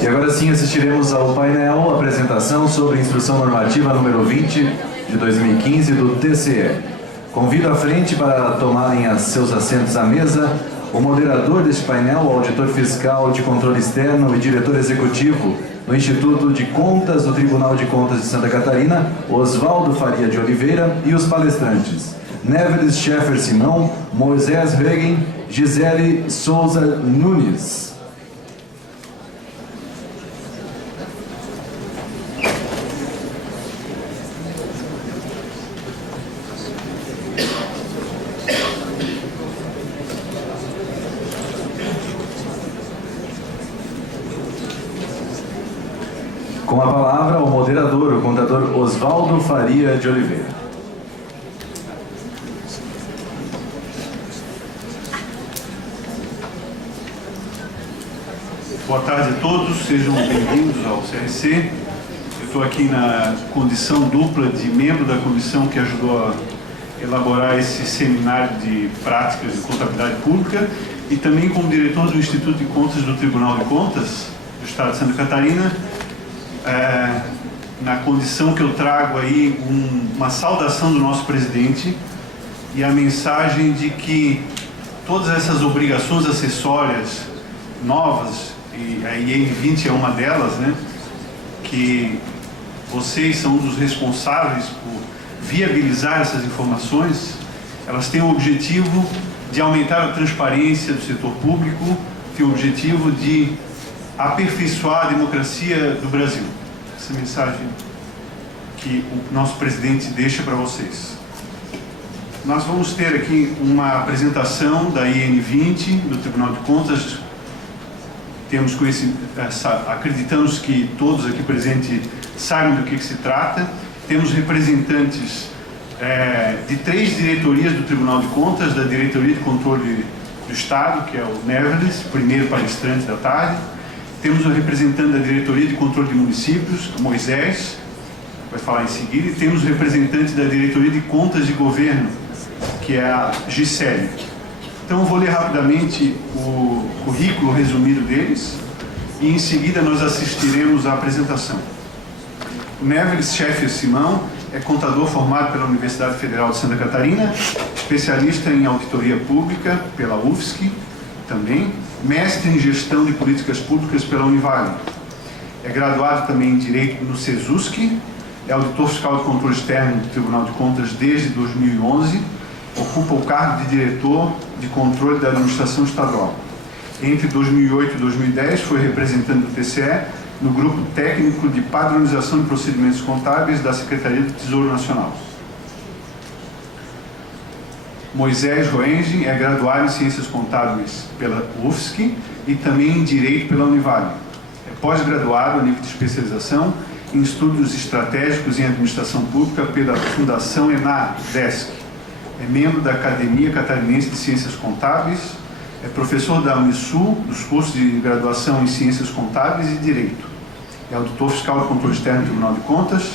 E agora sim assistiremos ao painel Apresentação sobre Instrução Normativa número 20 de 2015 do TCE. Convido à frente para tomarem seus assentos à mesa o moderador deste painel, o auditor fiscal de controle externo e diretor executivo do Instituto de Contas do Tribunal de Contas de Santa Catarina, Osvaldo Faria de Oliveira, e os palestrantes Neveles Scheffer Simão, Moisés Regen, Gisele Souza Nunes. Com a palavra, o moderador, o contador Osvaldo Faria de Oliveira. Boa tarde a todos, sejam bem-vindos ao CRC. Eu estou aqui na condição dupla de membro da comissão que ajudou a elaborar esse seminário de práticas de contabilidade pública e também como diretor do Instituto de Contas do Tribunal de Contas do Estado de Santa Catarina, na condição que eu trago aí uma saudação do nosso presidente e a mensagem de que todas essas obrigações acessórias novas, e a IN20 é uma delas, né, que vocês são um dos responsáveis por viabilizar essas informações, elas têm o objetivo de aumentar a transparência do setor público, têm o objetivo de aperfeiçoar a democracia do Brasil. Essa mensagem que o nosso presidente deixa para vocês. Nós vamos ter aqui uma apresentação da IN20 do Tribunal de Contas. Acreditamos que todos aqui presentes sabem do que se trata. Temos representantes de 3 diretorias do Tribunal de Contas, da Diretoria de Controle do Estado, que é o Neveles, primeiro palestrante da tarde. Temos o representante da Diretoria de Controle de Municípios, Moisés, vai falar em seguida, e temos o representante da Diretoria de Contas de Governo, que é a Gisele. Então eu vou ler rapidamente o currículo resumido deles e em seguida nós assistiremos à apresentação. O Neveles Scheffer Simão é contador formado pela Universidade Federal de Santa Catarina, especialista em auditoria pública pela UFSC também, mestre em gestão de políticas públicas pela Univale. É graduado também em Direito no CESUSC, é auditor fiscal de controle externo do Tribunal de Contas desde 2011, ocupa o cargo de diretor de controle da administração estadual. Entre 2008 e 2010 foi representante do TCE no Grupo Técnico de Padronização de Procedimentos Contábeis da Secretaria do Tesouro Nacional. Moisés Regen é graduado em Ciências Contábeis pela UFSC e também em Direito pela Univale. É pós-graduado a nível de especialização em Estudos Estratégicos em Administração Pública pela Fundação ENADESC. É membro da Academia Catarinense de Ciências Contábeis, é professor da Unisul, dos cursos de graduação em Ciências Contábeis e Direito. É auditor fiscal de controle externo do Tribunal de Contas,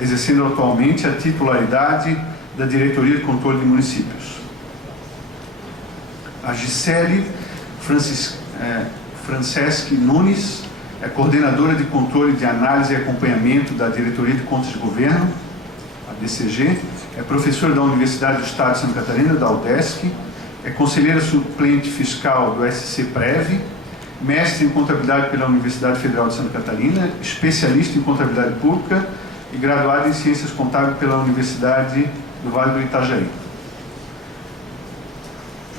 exercendo atualmente a titularidade da Diretoria de Controle de Municípios. A Gisele Franceschi Nunes é coordenadora de controle de análise e acompanhamento da Diretoria de Contas de Governo, a DCG, é professora da Universidade do Estado de Santa Catarina, da UDESC, é conselheira suplente fiscal do SC-Prev, mestre em contabilidade pela Universidade Federal de Santa Catarina, especialista em contabilidade pública e graduada em ciências contábeis pela Universidade do Vale do Itajaí.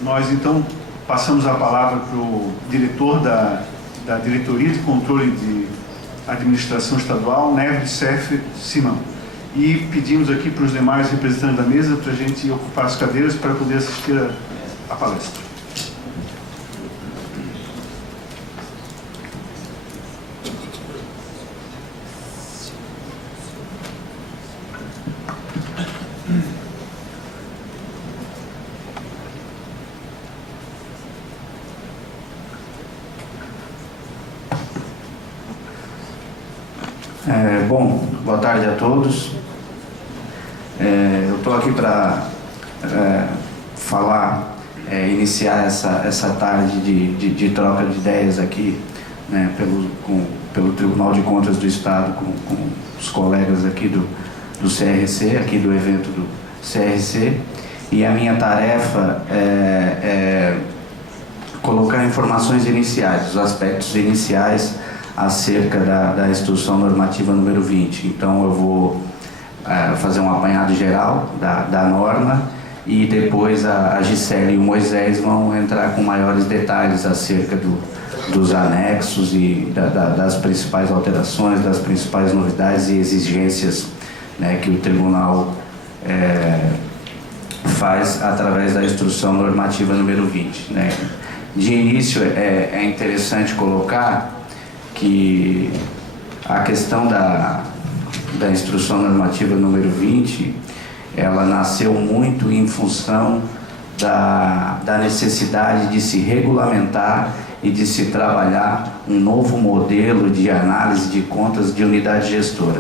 Nós então passamos a palavra para o diretor da Diretoria de Controle de Administração Estadual, Neveles Scheffer Simão. E pedimos aqui para os demais representantes da mesa para a gente ocupar as cadeiras para poder assistir a palestra. Bom, boa tarde a todos. Eu estou aqui para iniciar essa tarde de troca de ideias aqui, né, pelo Tribunal de Contas do Estado com os colegas aqui do CRC, aqui do evento do CRC, e a minha tarefa é colocar informações iniciais, os aspectos iniciais acerca da Instrução Normativa número 20. Então eu vou fazer um apanhado geral da norma, e depois a Gisele e o Moisés vão entrar com maiores detalhes acerca dos anexos e das principais alterações, das principais novidades e exigências, né, que o Tribunal faz através da Instrução Normativa número 20. Né. De início, é interessante colocar que a questão da Instrução Normativa número 20, ela nasceu muito em função da necessidade de se regulamentar e de se trabalhar um novo modelo de análise de contas de unidade gestora.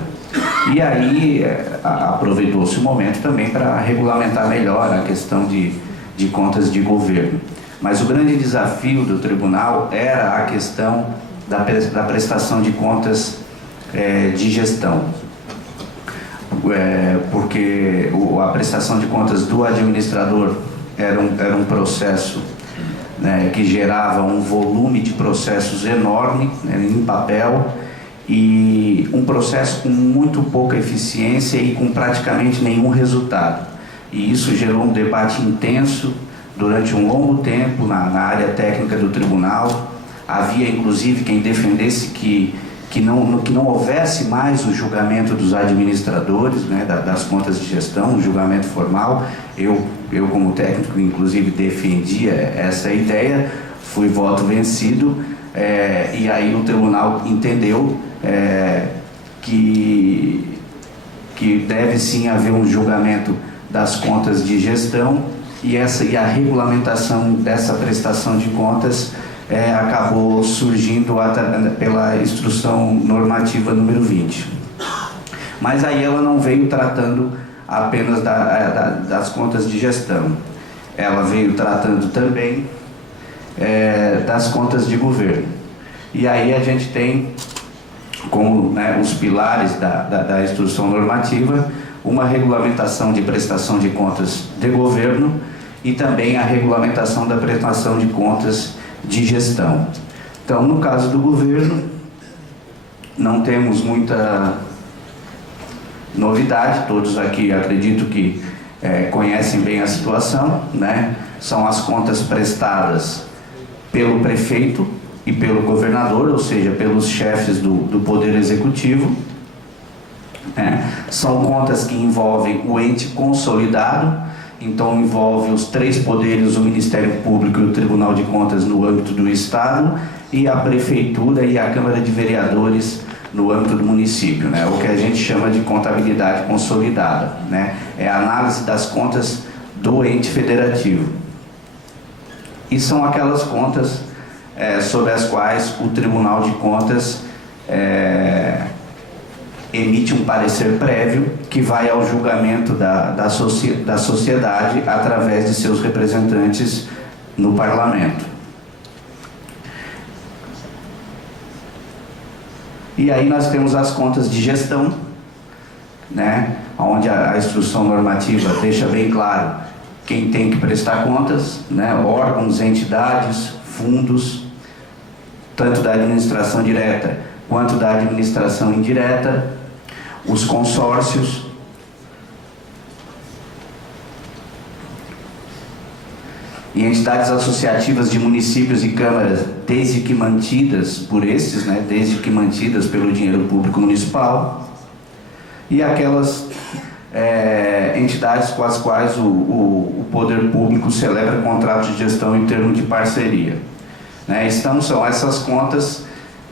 E aí aproveitou-se o momento também para regulamentar melhor a questão de contas de governo. Mas o grande desafio do tribunal era a questão da prestação de contas de gestão. Porque a prestação de contas do administrador era um processo, né, que gerava um volume de processos enorme, né, em papel, e um processo com muito pouca eficiência e com praticamente nenhum resultado. E isso gerou um debate intenso durante um longo tempo na área técnica do tribunal. Havia inclusive quem defendesse que não houvesse mais o julgamento dos administradores, né, das contas de gestão, um julgamento formal. Eu como técnico, inclusive, defendia essa ideia, fui voto vencido, e aí o tribunal entendeu que deve sim haver um julgamento das contas de gestão, e a regulamentação dessa prestação de contas acabou surgindo pela Instrução Normativa número 20. Mas aí ela não veio tratando apenas das contas de gestão. Ela veio tratando também das contas de governo. E aí a gente tem como, né, os pilares da Instrução Normativa uma regulamentação de prestação de contas de governo e também a regulamentação da prestação de contas de gestão. Então, no caso do governo, não temos muita novidade. Todos aqui acredito que conhecem bem a situação, né? São as contas prestadas pelo prefeito e pelo governador, ou seja, pelos chefes do Poder Executivo. São contas que envolvem o ente consolidado. Então envolve os três poderes, o Ministério Público e o Tribunal de Contas no âmbito do Estado, e a Prefeitura e a Câmara de Vereadores no âmbito do município, né? O que a gente chama de contabilidade consolidada, né? É a análise das contas do ente federativo. E são aquelas contas sobre as quais o Tribunal de Contas emite um parecer prévio que vai ao julgamento da sociedade através de seus representantes no parlamento. E aí nós temos as contas de gestão, né, onde a Instrução Normativa deixa bem claro quem tem que prestar contas, né, órgãos, entidades, fundos, tanto da administração direta quanto da administração indireta, os consórcios, e entidades associativas de municípios e câmaras, desde que mantidas por estes, né, desde que mantidas pelo dinheiro público municipal, e aquelas entidades com as quais o poder público celebra contratos de gestão em termos de parceria, né? Então são essas contas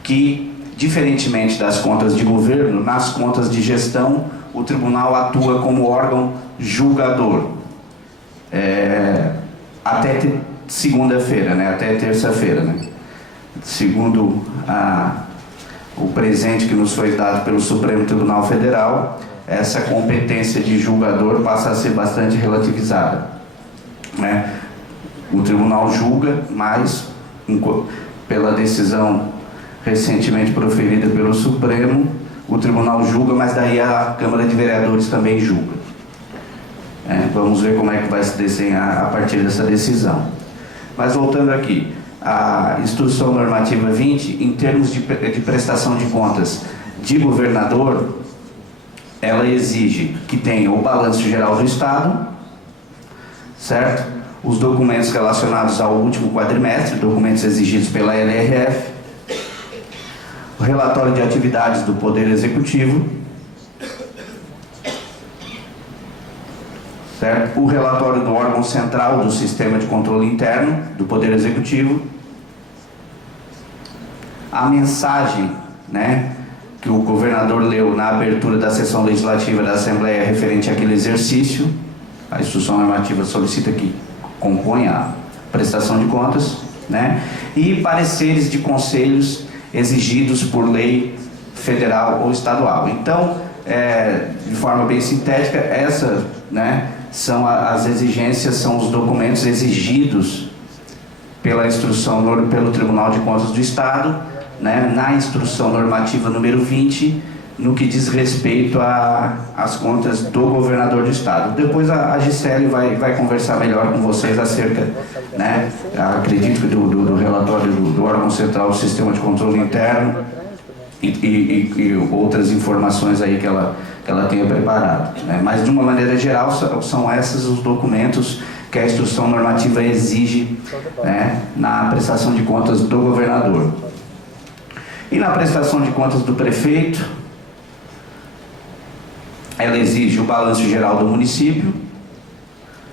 que, diferentemente das contas de governo, nas contas de gestão o tribunal atua como órgão julgador até segunda-feira, né? Até terça-feira, né? Segundo o presente que nos foi dado pelo Supremo Tribunal Federal, essa competência de julgador passa a ser bastante relativizada, né? O tribunal julga, mas pela decisão recentemente proferida pelo Supremo, o Tribunal julga, mas daí a Câmara de Vereadores também julga. Vamos ver como é que vai se desenhar a partir dessa decisão. Mas voltando aqui, a Instrução Normativa 20, em termos de prestação de contas de governador, ela exige que tenha o balanço geral do Estado, certo? Os documentos relacionados ao último quadrimestre, documentos exigidos pela LRF, o relatório de atividades do Poder Executivo, certo? O relatório do órgão central do Sistema de Controle Interno do Poder Executivo, a mensagem, né, que o governador leu na abertura da sessão legislativa da Assembleia referente àquele exercício. A Instrução Normativa solicita que compõe a prestação de contas, né, e pareceres de conselhos exigidos por lei federal ou estadual. Então, de forma bem sintética, essa, né, são as exigências, são os documentos exigidos pela pelo Tribunal de Contas do Estado, né, na Instrução Normativa número 20, no que diz respeito às contas do governador do Estado. Depois a Gisele vai conversar melhor com vocês acerca, né, acredito que do relatório do órgão central do Sistema de Controle Interno e outras informações aí que ela tenha preparado, né? Mas de uma maneira geral são esses os documentos que a Instrução Normativa exige, né, na prestação de contas do governador. E na prestação de contas do prefeito, ela exige o balanço geral do município,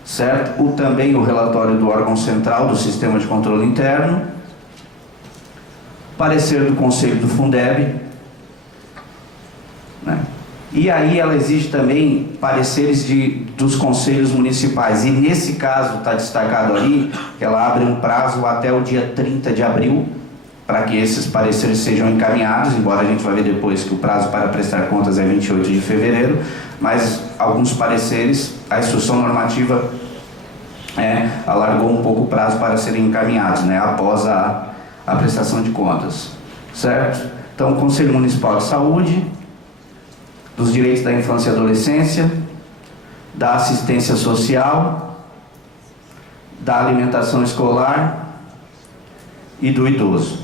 certo? Também o relatório do órgão central do Sistema de Controle Interno, parecer do Conselho do Fundeb, né? E aí ela exige também pareceres dos conselhos municipais, e nesse caso está destacado ali que ela abre um prazo até o dia 30 de abril para que esses pareceres sejam encaminhados, embora a gente vai ver depois que o prazo para prestar contas é 28 de fevereiro, mas alguns pareceres, a Instrução Normativa alargou um pouco o prazo para serem encaminhados, né, após a prestação de contas, certo? Então, o Conselho Municipal de Saúde, dos Direitos da Infância e Adolescência, da Assistência Social, da Alimentação Escolar e do Idoso.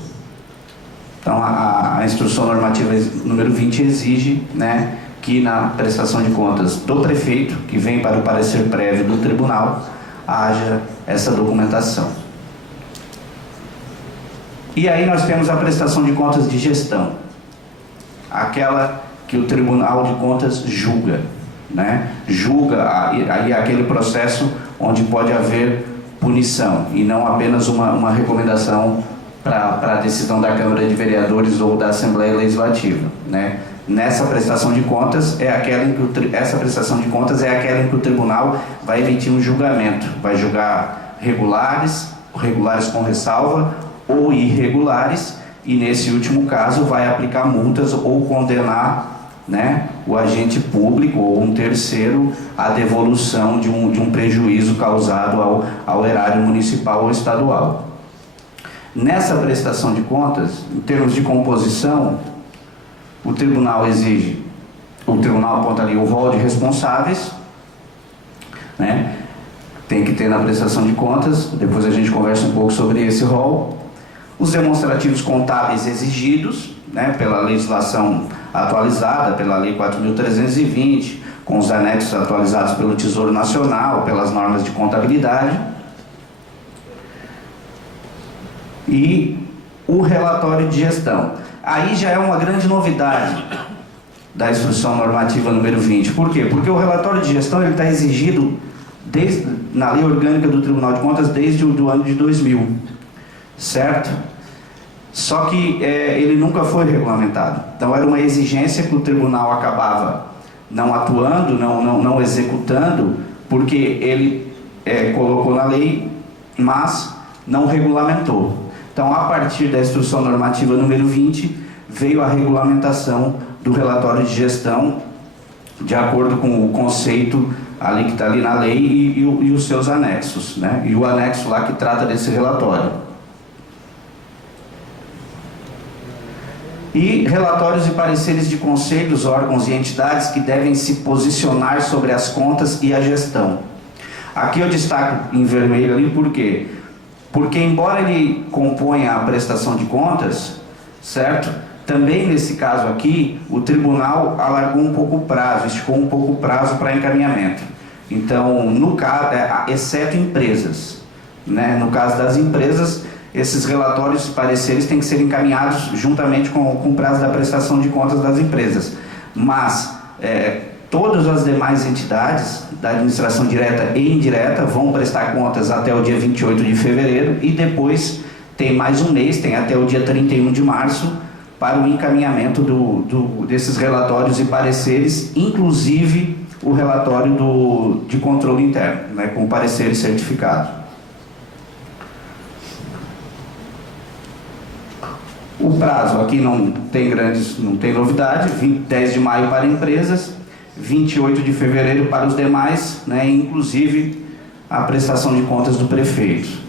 Então, a Instrução Normativa número 20 exige, né, que na prestação de contas do prefeito, que vem para o parecer prévio do tribunal, haja essa documentação. E aí nós temos a prestação de contas de gestão, aquela que o Tribunal de Contas julga, né? Julga aí aquele processo onde pode haver punição e não apenas uma recomendação para a decisão da Câmara de Vereadores ou da Assembleia Legislativa, né? Nessa prestação de contas essa prestação de contas é aquela em que o tribunal vai emitir um julgamento, vai julgar regulares com ressalva ou irregulares, e nesse último caso vai aplicar multas ou condenar, né, o agente público ou um terceiro à devolução de um prejuízo causado ao erário municipal ou estadual. Nessa prestação de contas, em termos de composição, o tribunal aponta ali o rol de responsáveis, né? Tem que ter na prestação de contas, depois a gente conversa um pouco sobre esse rol. Os demonstrativos contábeis exigidos, né, pela legislação atualizada, pela Lei 4.320, com os anexos atualizados pelo Tesouro Nacional, pelas normas de contabilidade. E o relatório de gestão. Aí já é uma grande novidade da Instrução Normativa número 20. Por quê? Porque o relatório de gestão está exigido na Lei Orgânica do Tribunal de Contas desde o ano de 2000, certo? Só que ele nunca foi regulamentado. Então era uma exigência que o tribunal acabava não atuando, não executando, porque ele colocou na lei, mas não regulamentou. Então, a partir da Instrução Normativa número 20, veio a regulamentação do relatório de gestão, de acordo com o conceito ali que está ali na lei e os seus anexos, né? E o anexo lá que trata desse relatório. E relatórios e pareceres de conselhos, órgãos e entidades que devem se posicionar sobre as contas e a gestão. Aqui eu destaco em vermelho ali, por quê? Porque embora ele componha a prestação de contas, certo? Também nesse caso aqui, o tribunal alargou um pouco o prazo, esticou um pouco o prazo para encaminhamento. Então, no caso, exceto empresas, né? No caso das empresas, esses relatórios e pareceres têm que ser encaminhados juntamente com o prazo da prestação de contas das empresas. Mas todas as demais entidades da administração direta e indireta vão prestar contas até o dia 28 de fevereiro e depois tem mais um mês, tem até o dia 31 de março para o encaminhamento desses relatórios e pareceres, inclusive o relatório de controle interno, né, com parecer certificado. O prazo aqui não tem novidade, 10 de maio para empresas, 28 de fevereiro para os demais, né, inclusive a prestação de contas do prefeito.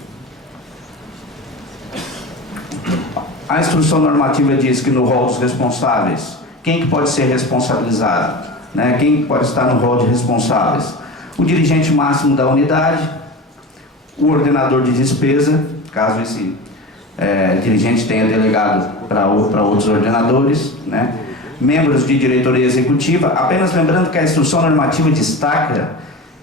A instrução normativa diz que no rol dos responsáveis, quem que pode ser responsabilizado? Né, quem pode estar no rol de responsáveis? O dirigente máximo da unidade, o ordenador de despesa, caso esse dirigente tenha delegado para outros ordenadores, né? Membros de diretoria executiva. Apenas lembrando que a instrução normativa destaca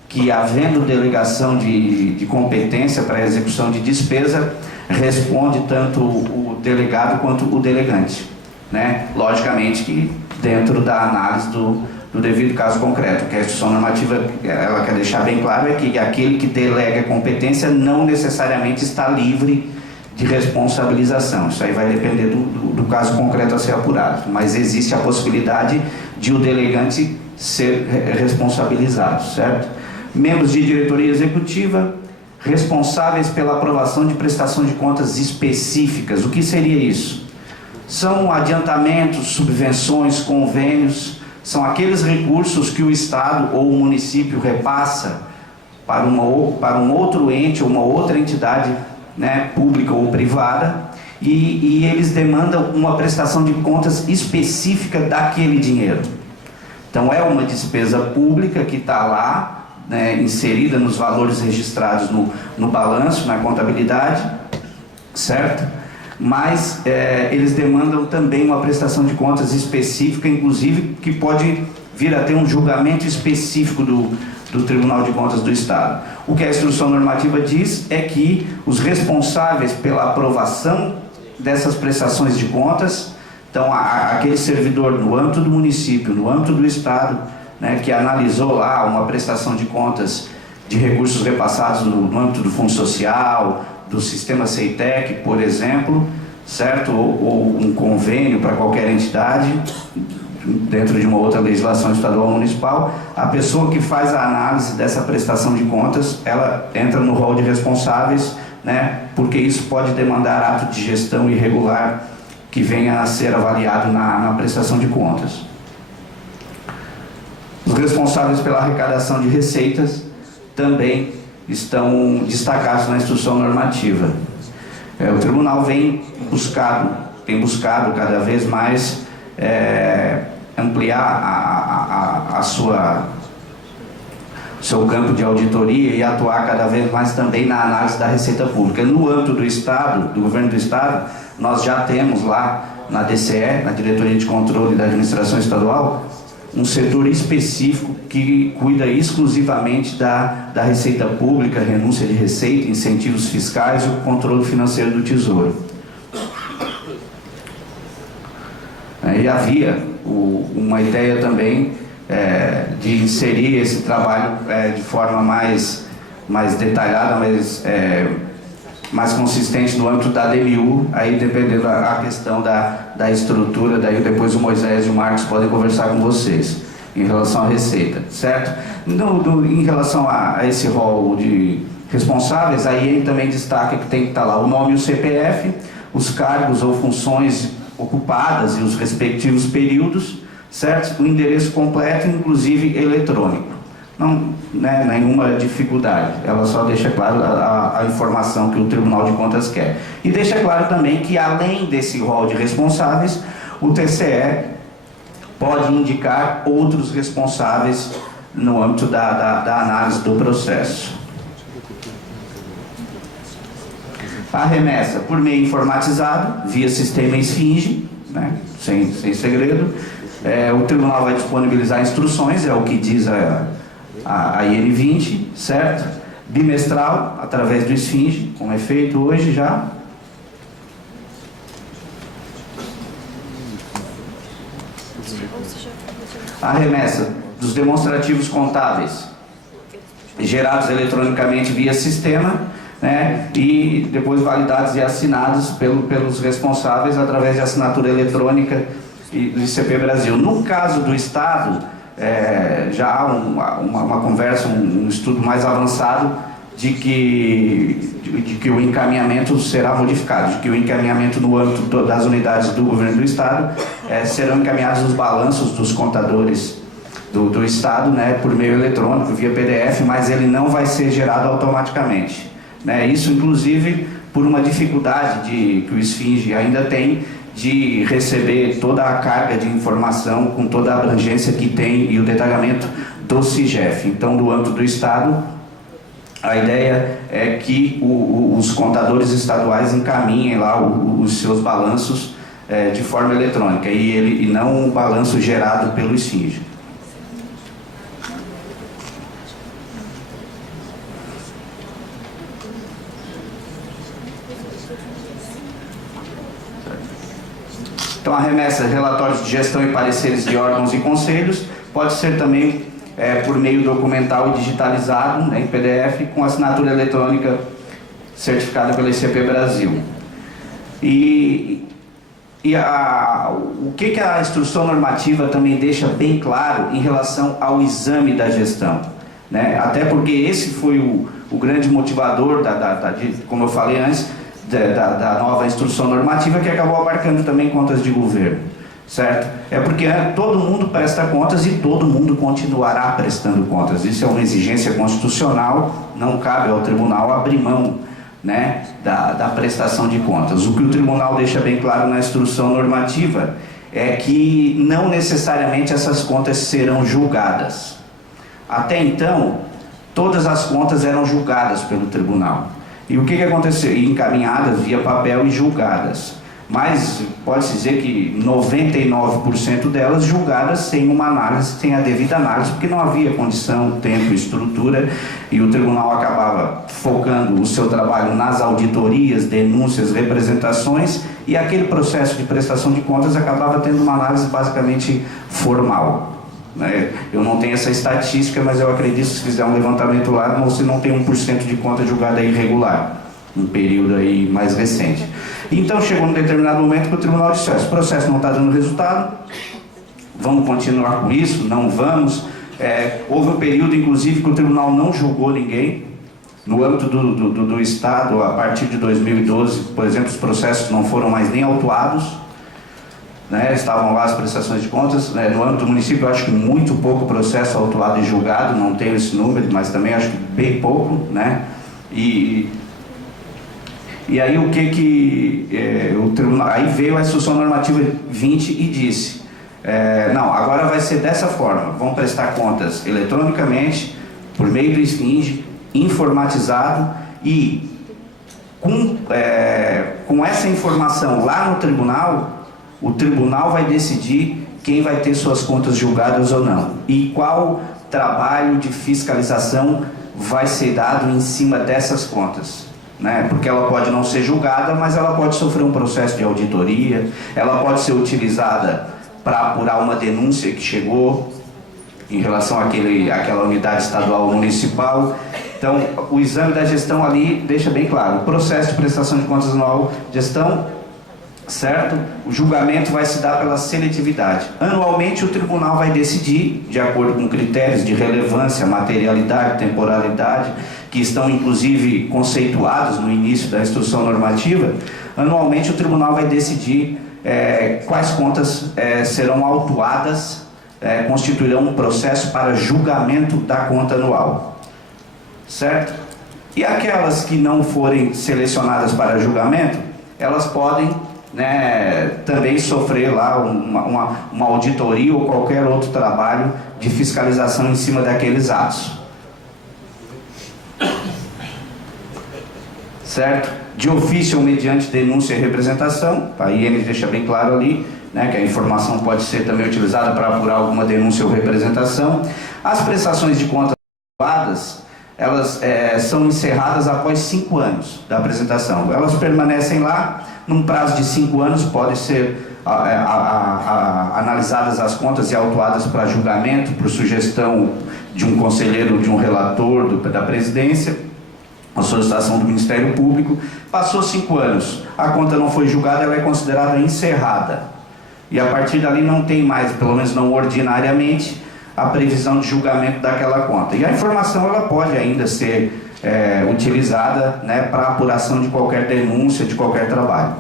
que, havendo delegação de competência para a execução de despesa, responde tanto o delegado quanto o delegante, né? Logicamente que dentro da análise do devido caso concreto, que a instrução normativa ela quer deixar bem claro é que aquele que delega competência não necessariamente está livre de responsabilização. Isso aí vai depender do caso concreto a ser apurado, mas existe a possibilidade de o delegante ser responsabilizado, certo? Membros de diretoria executiva, responsáveis pela aprovação de prestação de contas específicas. O que seria isso? São adiantamentos, subvenções, convênios, são aqueles recursos que o Estado ou o município repassa para um outro ente ou uma outra entidade, né, pública ou privada, e eles demandam uma prestação de contas específica daquele dinheiro. Então é uma despesa pública que está lá, né, inserida nos valores registrados no balanço, na contabilidade, certo? Mas eles demandam também uma prestação de contas específica, inclusive que pode vir a ter um julgamento específico do Tribunal de Contas do Estado. O que a instrução normativa diz é que os responsáveis pela aprovação dessas prestações de contas, então aquele servidor no âmbito do município, no âmbito do Estado, né, que analisou lá uma prestação de contas de recursos repassados no âmbito do Fundo Social, do sistema CEITEC, por exemplo, certo? Ou um convênio para qualquer entidade, dentro de uma outra legislação estadual ou municipal, a pessoa que faz a análise dessa prestação de contas, ela entra no rol de responsáveis, né, porque isso pode demandar ato de gestão irregular que venha a ser avaliado na prestação de contas. Os responsáveis pela arrecadação de receitas também estão destacados na instrução normativa. O tribunal tem buscado cada vez mais ampliar seu campo de auditoria e atuar cada vez mais também na análise da receita pública. No âmbito do Estado, do governo do Estado, nós já temos lá na DCE, na Diretoria de Controle da Administração Estadual, um setor específico que cuida exclusivamente da receita pública, renúncia de receita, incentivos fiscais e o controle financeiro do Tesouro. E havia uma ideia também de inserir esse trabalho de forma mais detalhada, mais consistente no âmbito da DMU, aí dependendo da questão da estrutura, daí depois o Moisés e o Marcos podem conversar com vocês em relação à receita, certo? Em relação a esse rol de responsáveis, aí ele também destaca que tem que estar lá o nome e o CPF, os cargos ou funções ocupadas e os respectivos períodos, certo? O endereço completo, inclusive eletrônico. Não, né, nenhuma dificuldade, ela só deixa claro a informação que o Tribunal de Contas quer. E deixa claro também que, além desse rol de responsáveis, o TCE pode indicar outros responsáveis no âmbito da análise do processo. A remessa por meio informatizado, via sistema esfinge, né, sem segredo. O tribunal vai disponibilizar instruções, é o que diz a IN 20, certo? Bimestral, através do esfinge, como é feito hoje já. A remessa dos demonstrativos contábeis gerados eletronicamente via sistema, né, e depois validados e assinados pelos responsáveis através de assinatura eletrônica do ICP Brasil. No caso do Estado, já há uma conversa, um estudo mais avançado de que o encaminhamento será modificado, de que o encaminhamento no âmbito das unidades do governo do Estado serão encaminhados os balanços dos contadores do Estado, né, por meio eletrônico, via PDF, mas ele não vai ser gerado automaticamente. Né? Isso, inclusive, por uma dificuldade que o esfinge ainda tem de receber toda a carga de informação com toda a abrangência que tem e o detalhamento do CIGEF. Então, do âmbito do Estado, a ideia é que os contadores estaduais encaminhem lá os seus balanços de forma eletrônica e não um balanço gerado pelo esfinge. Então, a remessa de relatórios de gestão e pareceres de órgãos e conselhos pode ser também por meio documental e digitalizado, né, em PDF, com assinatura eletrônica certificada pela ICP Brasil. O que a instrução normativa também deixa bem claro em relação ao exame da gestão, né? Até porque esse foi o grande motivador, como eu falei antes, da nova instrução normativa, que acabou abarcando também contas de governo, certo? É porque todo mundo presta contas e todo mundo continuará prestando contas. Isso é uma exigência constitucional, não cabe ao tribunal abrir mão, né, da prestação de contas. O que o tribunal deixa bem claro na instrução normativa é que não necessariamente essas contas serão julgadas. Até então, todas as contas eram julgadas pelo tribunal. E o que aconteceu? Encaminhadas via papel e julgadas. Mas pode-se dizer que 99% delas julgadas sem uma análise, sem a devida análise, porque não havia condição, tempo, estrutura, e o tribunal acabava focando o seu trabalho nas auditorias, denúncias, representações, e aquele processo de prestação de contas acabava tendo uma análise basicamente formal. Eu não tenho essa estatística, mas eu acredito que se fizer um levantamento lá, você não tem 1% de conta julgada irregular, um período aí mais recente. Então chegou num determinado momento que o tribunal disse: esse processo não está dando resultado, vamos continuar com isso? Não vamos. Houve um período, inclusive, que o tribunal não julgou ninguém. No âmbito do Estado, a partir de 2012, por exemplo, os processos não foram mais nem autuados. Né, estavam lá as prestações de contas. No âmbito do município, eu acho que muito pouco processo autuado e julgado, não tenho esse número, mas também acho que bem pouco, né? E aí o o tribunal, aí veio a instrução normativa 20 e disse: não, agora vai ser dessa forma, vão prestar contas eletronicamente, por meio do esfinge, informatizado, e com essa informação lá no tribunal, o tribunal vai decidir quem vai ter suas contas julgadas ou não, e qual trabalho de fiscalização vai ser dado em cima dessas contas, né? Porque ela pode não ser julgada, mas ela pode sofrer um processo de auditoria, ela pode ser utilizada para apurar uma denúncia que chegou em relação àquela unidade estadual ou municipal. Então, o exame da gestão ali deixa bem claro: o processo de prestação de contas anual, gestão, certo? O julgamento vai se dar pela seletividade. Anualmente, o tribunal vai decidir, de acordo com critérios de relevância, materialidade, temporalidade, que estão inclusive conceituados no início da instrução normativa. Anualmente, o tribunal vai decidir quais contas serão autuadas, constituirão um processo para julgamento da conta anual, certo? E aquelas que não forem selecionadas para julgamento, elas podem né, também sofrer lá uma auditoria ou qualquer outro trabalho de fiscalização em cima daqueles atos. Certo? De ofício ou mediante denúncia e representação, a IN deixa bem claro ali, né, que a informação pode ser também utilizada para apurar alguma denúncia ou representação. As prestações de contas adequadas, elas são encerradas após 5 anos da apresentação. Elas permanecem lá, num prazo de 5 anos, podem ser analisadas as contas e autuadas para julgamento, por sugestão de um conselheiro, de um relator da presidência, a solicitação do Ministério Público. Passou 5 anos, a conta não foi julgada, ela é considerada encerrada. E a partir dali não tem mais, pelo menos não ordinariamente, a previsão de julgamento daquela conta. E a informação ela pode ainda ser utilizada, né, para apuração de qualquer denúncia, de qualquer trabalho.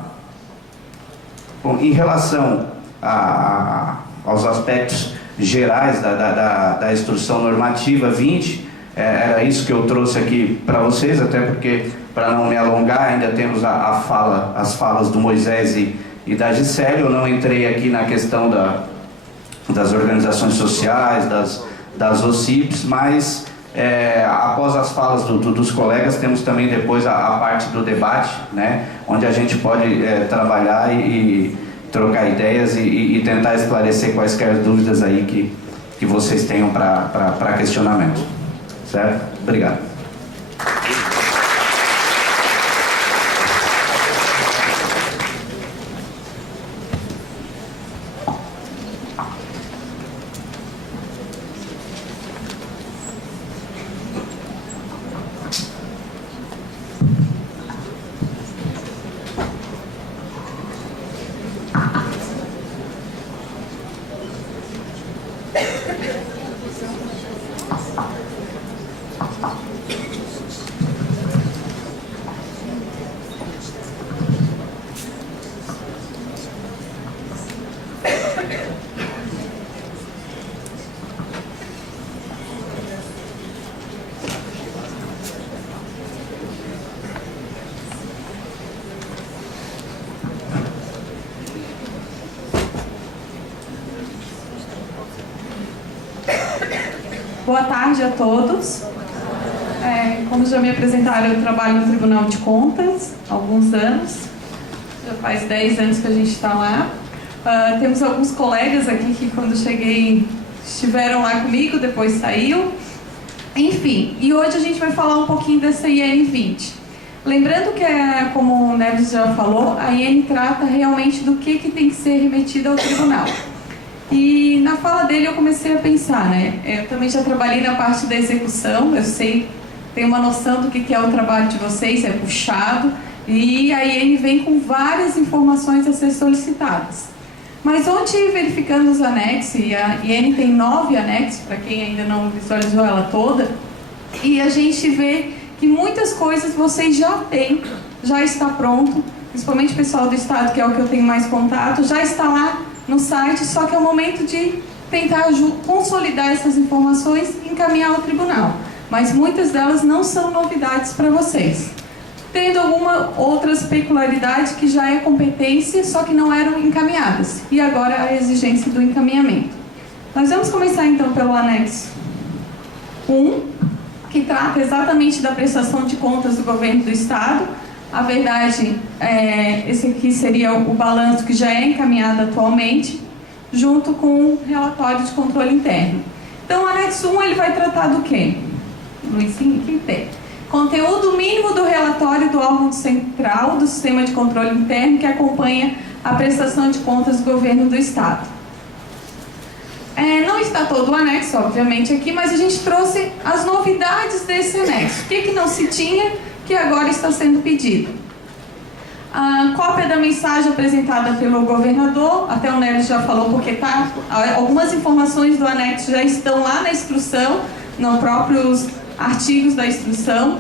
Bom, em relação aos aspectos gerais da Instrução Normativa 20, era isso que eu trouxe aqui para vocês, até porque, para não me alongar, ainda temos as falas do Moisés e da Gisele. Eu não entrei aqui na questão das organizações sociais, das OCIPs, mas após as falas dos colegas, temos também depois a parte do debate, né, onde a gente pode trabalhar e trocar ideias e tentar esclarecer quaisquer dúvidas aí que vocês tenham para questionamento. Certo? Obrigado. Boa tarde a todos. Como já me apresentaram, eu trabalho no Tribunal de Contas há alguns anos. Já faz 10 anos que a gente está lá. Temos alguns colegas aqui que, quando cheguei, estiveram lá comigo, depois saiu. Enfim, e hoje a gente vai falar um pouquinho dessa IN 20. Lembrando que, como o Neves já falou, a IN trata realmente do que tem que ser remetido ao tribunal. E na fala dele eu comecei a pensar, né? Eu também já trabalhei na parte da execução, eu sei, tenho uma noção do que é o trabalho de vocês, é puxado, e a IN vem com várias informações a ser solicitadas. Mas ontem, verificando os anexos, e a IN tem 9 anexos, para quem ainda não visualizou ela toda, e a gente vê que muitas coisas vocês já têm, já está pronto, principalmente o pessoal do Estado, que é o que eu tenho mais contato, já está lá no site, só que é o momento de tentar consolidar essas informações e encaminhar ao tribunal. Mas muitas delas não são novidades para vocês. Tendo alguma outras peculiaridades que já é competência, só que não eram encaminhadas. E agora a exigência do encaminhamento. Nós vamos começar então pelo anexo 1, que trata exatamente da prestação de contas do governo do Estado. A verdade, esse aqui seria o balanço que já é encaminhado atualmente, junto com o relatório de controle interno. Então, o anexo 1 ele vai tratar do quê? Luizinho, aqui tem. Conteúdo mínimo do relatório do órgão central do Sistema de Controle Interno que acompanha a prestação de contas do governo do Estado. Não está todo o anexo, obviamente, aqui, mas a gente trouxe as novidades desse anexo. O que não se tinha, que agora está sendo pedido. A cópia da mensagem apresentada pelo governador, até o Neves já falou, porque algumas informações do anexo já estão lá na instrução, nos próprios artigos da instrução.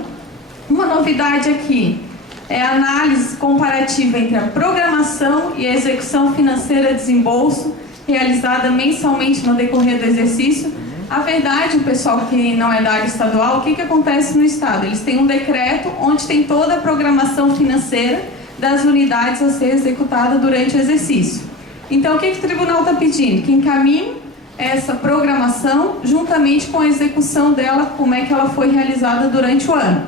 Uma novidade aqui é a análise comparativa entre a programação e a execução financeira de desembolso, realizada mensalmente no decorrer do exercício. A verdade, o pessoal que não é da área estadual, o que acontece no Estado? Eles têm um decreto onde tem toda a programação financeira das unidades a ser executada durante o exercício. Então, o que o tribunal está pedindo? Que encaminhe essa programação juntamente com a execução dela, como é que ela foi realizada durante o ano.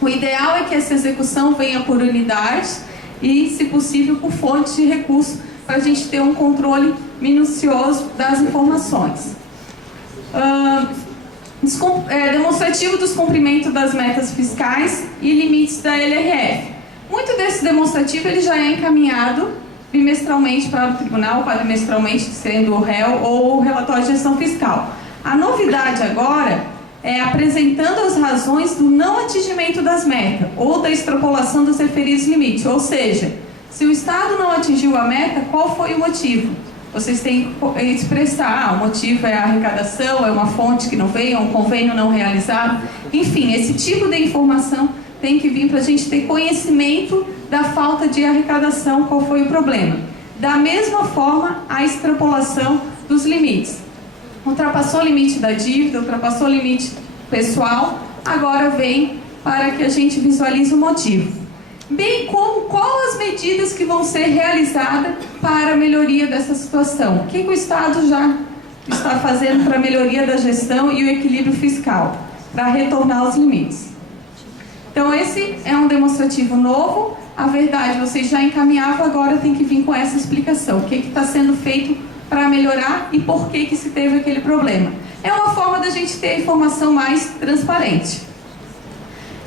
O ideal é que essa execução venha por unidades e, se possível, por fontes de recurso, para a gente ter um controle minucioso das informações. Demonstrativo dos cumprimentos das metas fiscais e limites da LRF. Muito desse demonstrativo ele já é encaminhado bimestralmente para o tribunal, quadrimestralmente, sendo o réu ou o relatório de gestão fiscal. A novidade agora é apresentando as razões do não atingimento das metas ou da extrapolação dos referidos limites, ou seja, se o Estado não atingiu a meta, qual foi o motivo? Vocês têm que expressar, o motivo é a arrecadação, é uma fonte que não veio, é um convênio não realizado. Enfim, esse tipo de informação tem que vir para a gente ter conhecimento da falta de arrecadação, qual foi o problema. Da mesma forma, a extrapolação dos limites. Ultrapassou o limite da dívida, ultrapassou o limite pessoal, agora vem para que a gente visualize o motivo. Bem como quais as medidas que vão ser realizadas para a melhoria dessa situação. O que o Estado já está fazendo para a melhoria da gestão e o equilíbrio fiscal, para retornar aos limites. Então esse é um demonstrativo novo. A verdade, vocês já encaminhavam, agora tem que vir com essa explicação. O que está sendo feito para melhorar e por que se teve aquele problema. É uma forma da gente ter a informação mais transparente.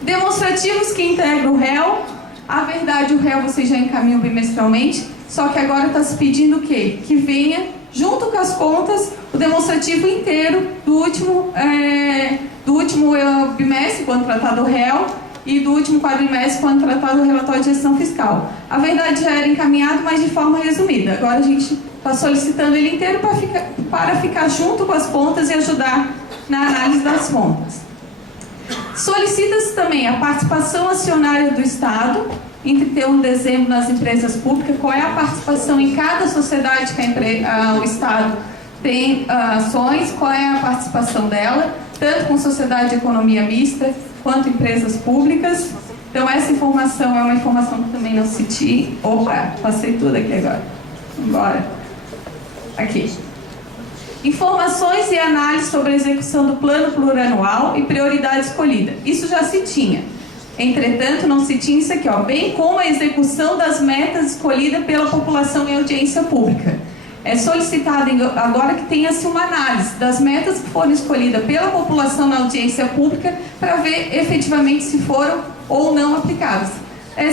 Demonstrativos que integram o réu. A verdade, o réu vocês já encaminham bimestralmente, só que agora está se pedindo o quê? Que venha, junto com as contas, o demonstrativo inteiro do último bimestre, quando tratado o réu, e do último quadrimestre, quando tratado o relatório de gestão fiscal. A verdade já era encaminhado, mas de forma resumida. Agora a gente está solicitando ele inteiro para ficar junto com as contas e ajudar na análise das contas. Solicita-se também a participação acionária do Estado em 31 de dezembro nas empresas públicas. Qual é a participação em cada sociedade que o Estado tem ações, qual é a participação dela, tanto com sociedade de economia mista quanto empresas públicas. Então essa informação é uma informação que também não citei. Opa, passei tudo aqui agora. Embora. Aqui. Informações e análise sobre a execução do plano plurianual e prioridade escolhida. Isso já se tinha. Entretanto, não se tinha isso aqui, ó, bem como a execução das metas escolhidas pela população em audiência pública. É solicitado agora que tenha-se uma análise das metas que foram escolhidas pela população na audiência pública para ver efetivamente se foram ou não aplicadas.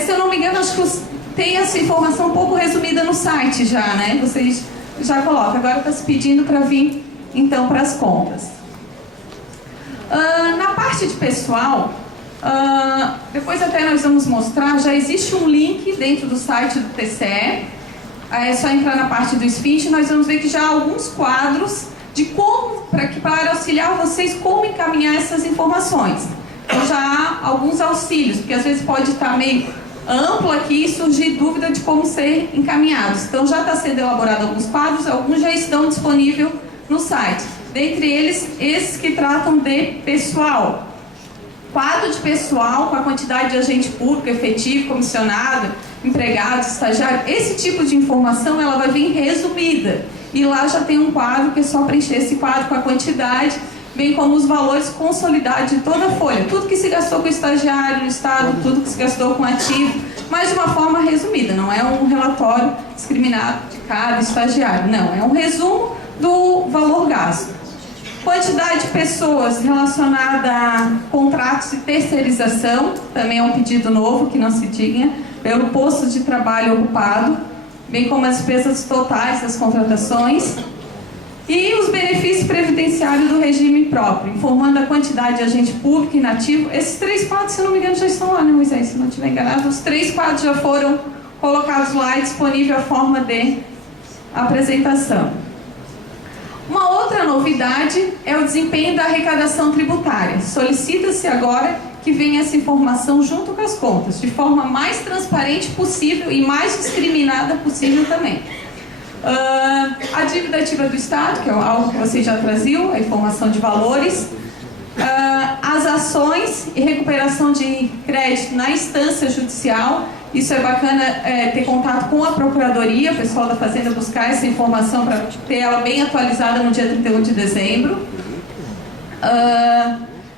Se eu não me engano, acho que tem essa informação um pouco resumida no site já, né? Vocês já colocam. Agora está se pedindo para vir, então, para as contas. Na parte de pessoal, depois até nós vamos mostrar, já existe um link dentro do site do TCE. É só entrar na parte do SFINT, nós vamos ver que já há alguns quadros de como, para auxiliar vocês como encaminhar essas informações. Então já há alguns auxílios, porque às vezes pode estar meio amplo aqui e surgir dúvida de como ser encaminhados. Então já está sendo elaborado alguns quadros, alguns já estão disponíveis no site. Dentre eles, esses que tratam de pessoal. Quadro de pessoal com a quantidade de agente público, efetivo, comissionado, empregado, estagiário. Esse tipo de informação ela vai vir resumida. E lá já tem um quadro que é só preencher esse quadro com a quantidade, bem como os valores consolidados de toda a folha. Tudo que se gastou com o estagiário no Estado, tudo que se gastou com ativo, mas de uma forma resumida. Não é um relatório discriminado de cada estagiário. Não, é um resumo do valor gasto. Quantidade de pessoas relacionada a contratos e terceirização, também é um pedido novo que não se tinha, pelo posto de trabalho ocupado, bem como as despesas totais das contratações e os benefícios previdenciários do regime próprio, informando a quantidade de agente público inativo. Esses 3 quadros, se eu não me engano, já estão lá, né, Moisés? Se não estiver enganado, os 3 quadros já foram colocados lá e disponível a forma de apresentação. Uma outra novidade é o desempenho da arrecadação tributária. Solicita-se agora que venha essa informação junto com as contas, de forma mais transparente possível e mais discriminada possível também. A dívida ativa do Estado, que é algo que você já traziam, a informação de valores. As ações e recuperação de crédito na instância judicial. Isso é bacana, ter contato com a Procuradoria, o pessoal da Fazenda buscar essa informação para ter ela bem atualizada no dia 31 de dezembro.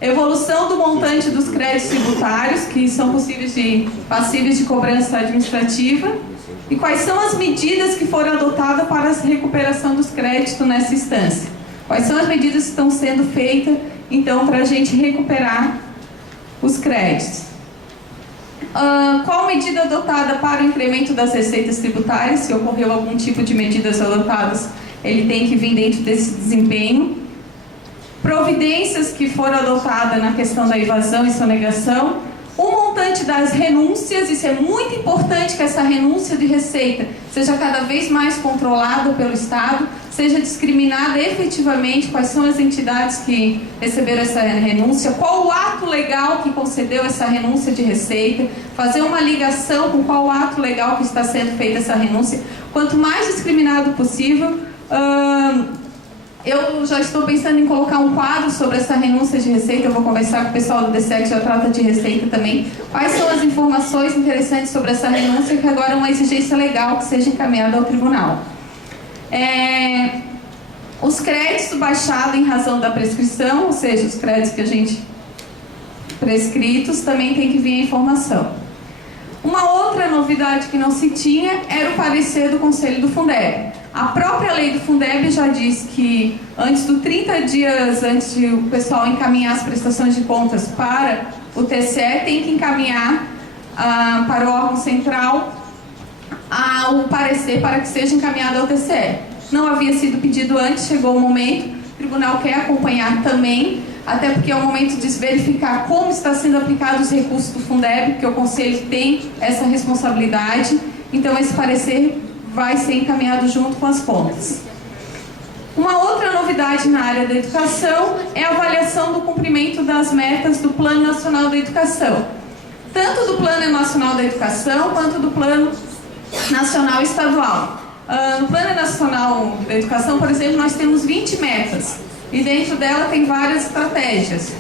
Evolução do montante dos créditos tributários que são passíveis de cobrança administrativa e quais são as medidas que foram adotadas para a recuperação dos créditos nessa instância. Quais são as medidas que estão sendo feitas, então, para a gente recuperar os créditos. Qual medida adotada para o incremento das receitas tributárias? Se ocorreu algum tipo de medidas adotadas, ele tem que vir dentro desse desempenho. Providências que foram adotadas na questão da evasão e sonegação. O montante das renúncias, isso é muito importante que essa renúncia de receita seja cada vez mais controlada pelo Estado, seja discriminada efetivamente quais são as entidades que receberam essa renúncia, qual o ato legal que concedeu essa renúncia de receita, fazer uma ligação com qual o ato legal que está sendo feita essa renúncia. Quanto mais discriminado possível, eu já estou pensando em colocar um quadro sobre essa renúncia de receita. Eu vou conversar com o pessoal do DSEC, que já trata de receita também. Quais são as informações interessantes sobre essa renúncia, que agora é uma exigência legal que seja encaminhada ao tribunal. Os créditos baixados em razão da prescrição, ou seja, os créditos que a gente prescritos, também tem que vir a informação. Uma outra novidade que não se tinha era o parecer do Conselho do Fundeb. A própria lei do Fundeb já diz que antes de 30 dias antes de o pessoal encaminhar as prestações de contas para o TCE, tem que encaminhar para o órgão central o parecer para que seja encaminhado ao TCE. Não havia sido pedido antes, chegou o momento, o tribunal quer acompanhar também, até porque é o momento de verificar como está sendo aplicado os recursos do Fundeb, porque o Conselho tem essa responsabilidade, então esse parecer vai ser encaminhado junto com as contas. Uma outra novidade na área da educação é a avaliação do cumprimento das metas do Plano Nacional da Educação, tanto do Plano Nacional da Educação quanto do Plano Nacional Estadual. No Plano Nacional da Educação, por exemplo, nós temos 20 metas e dentro dela tem várias estratégias.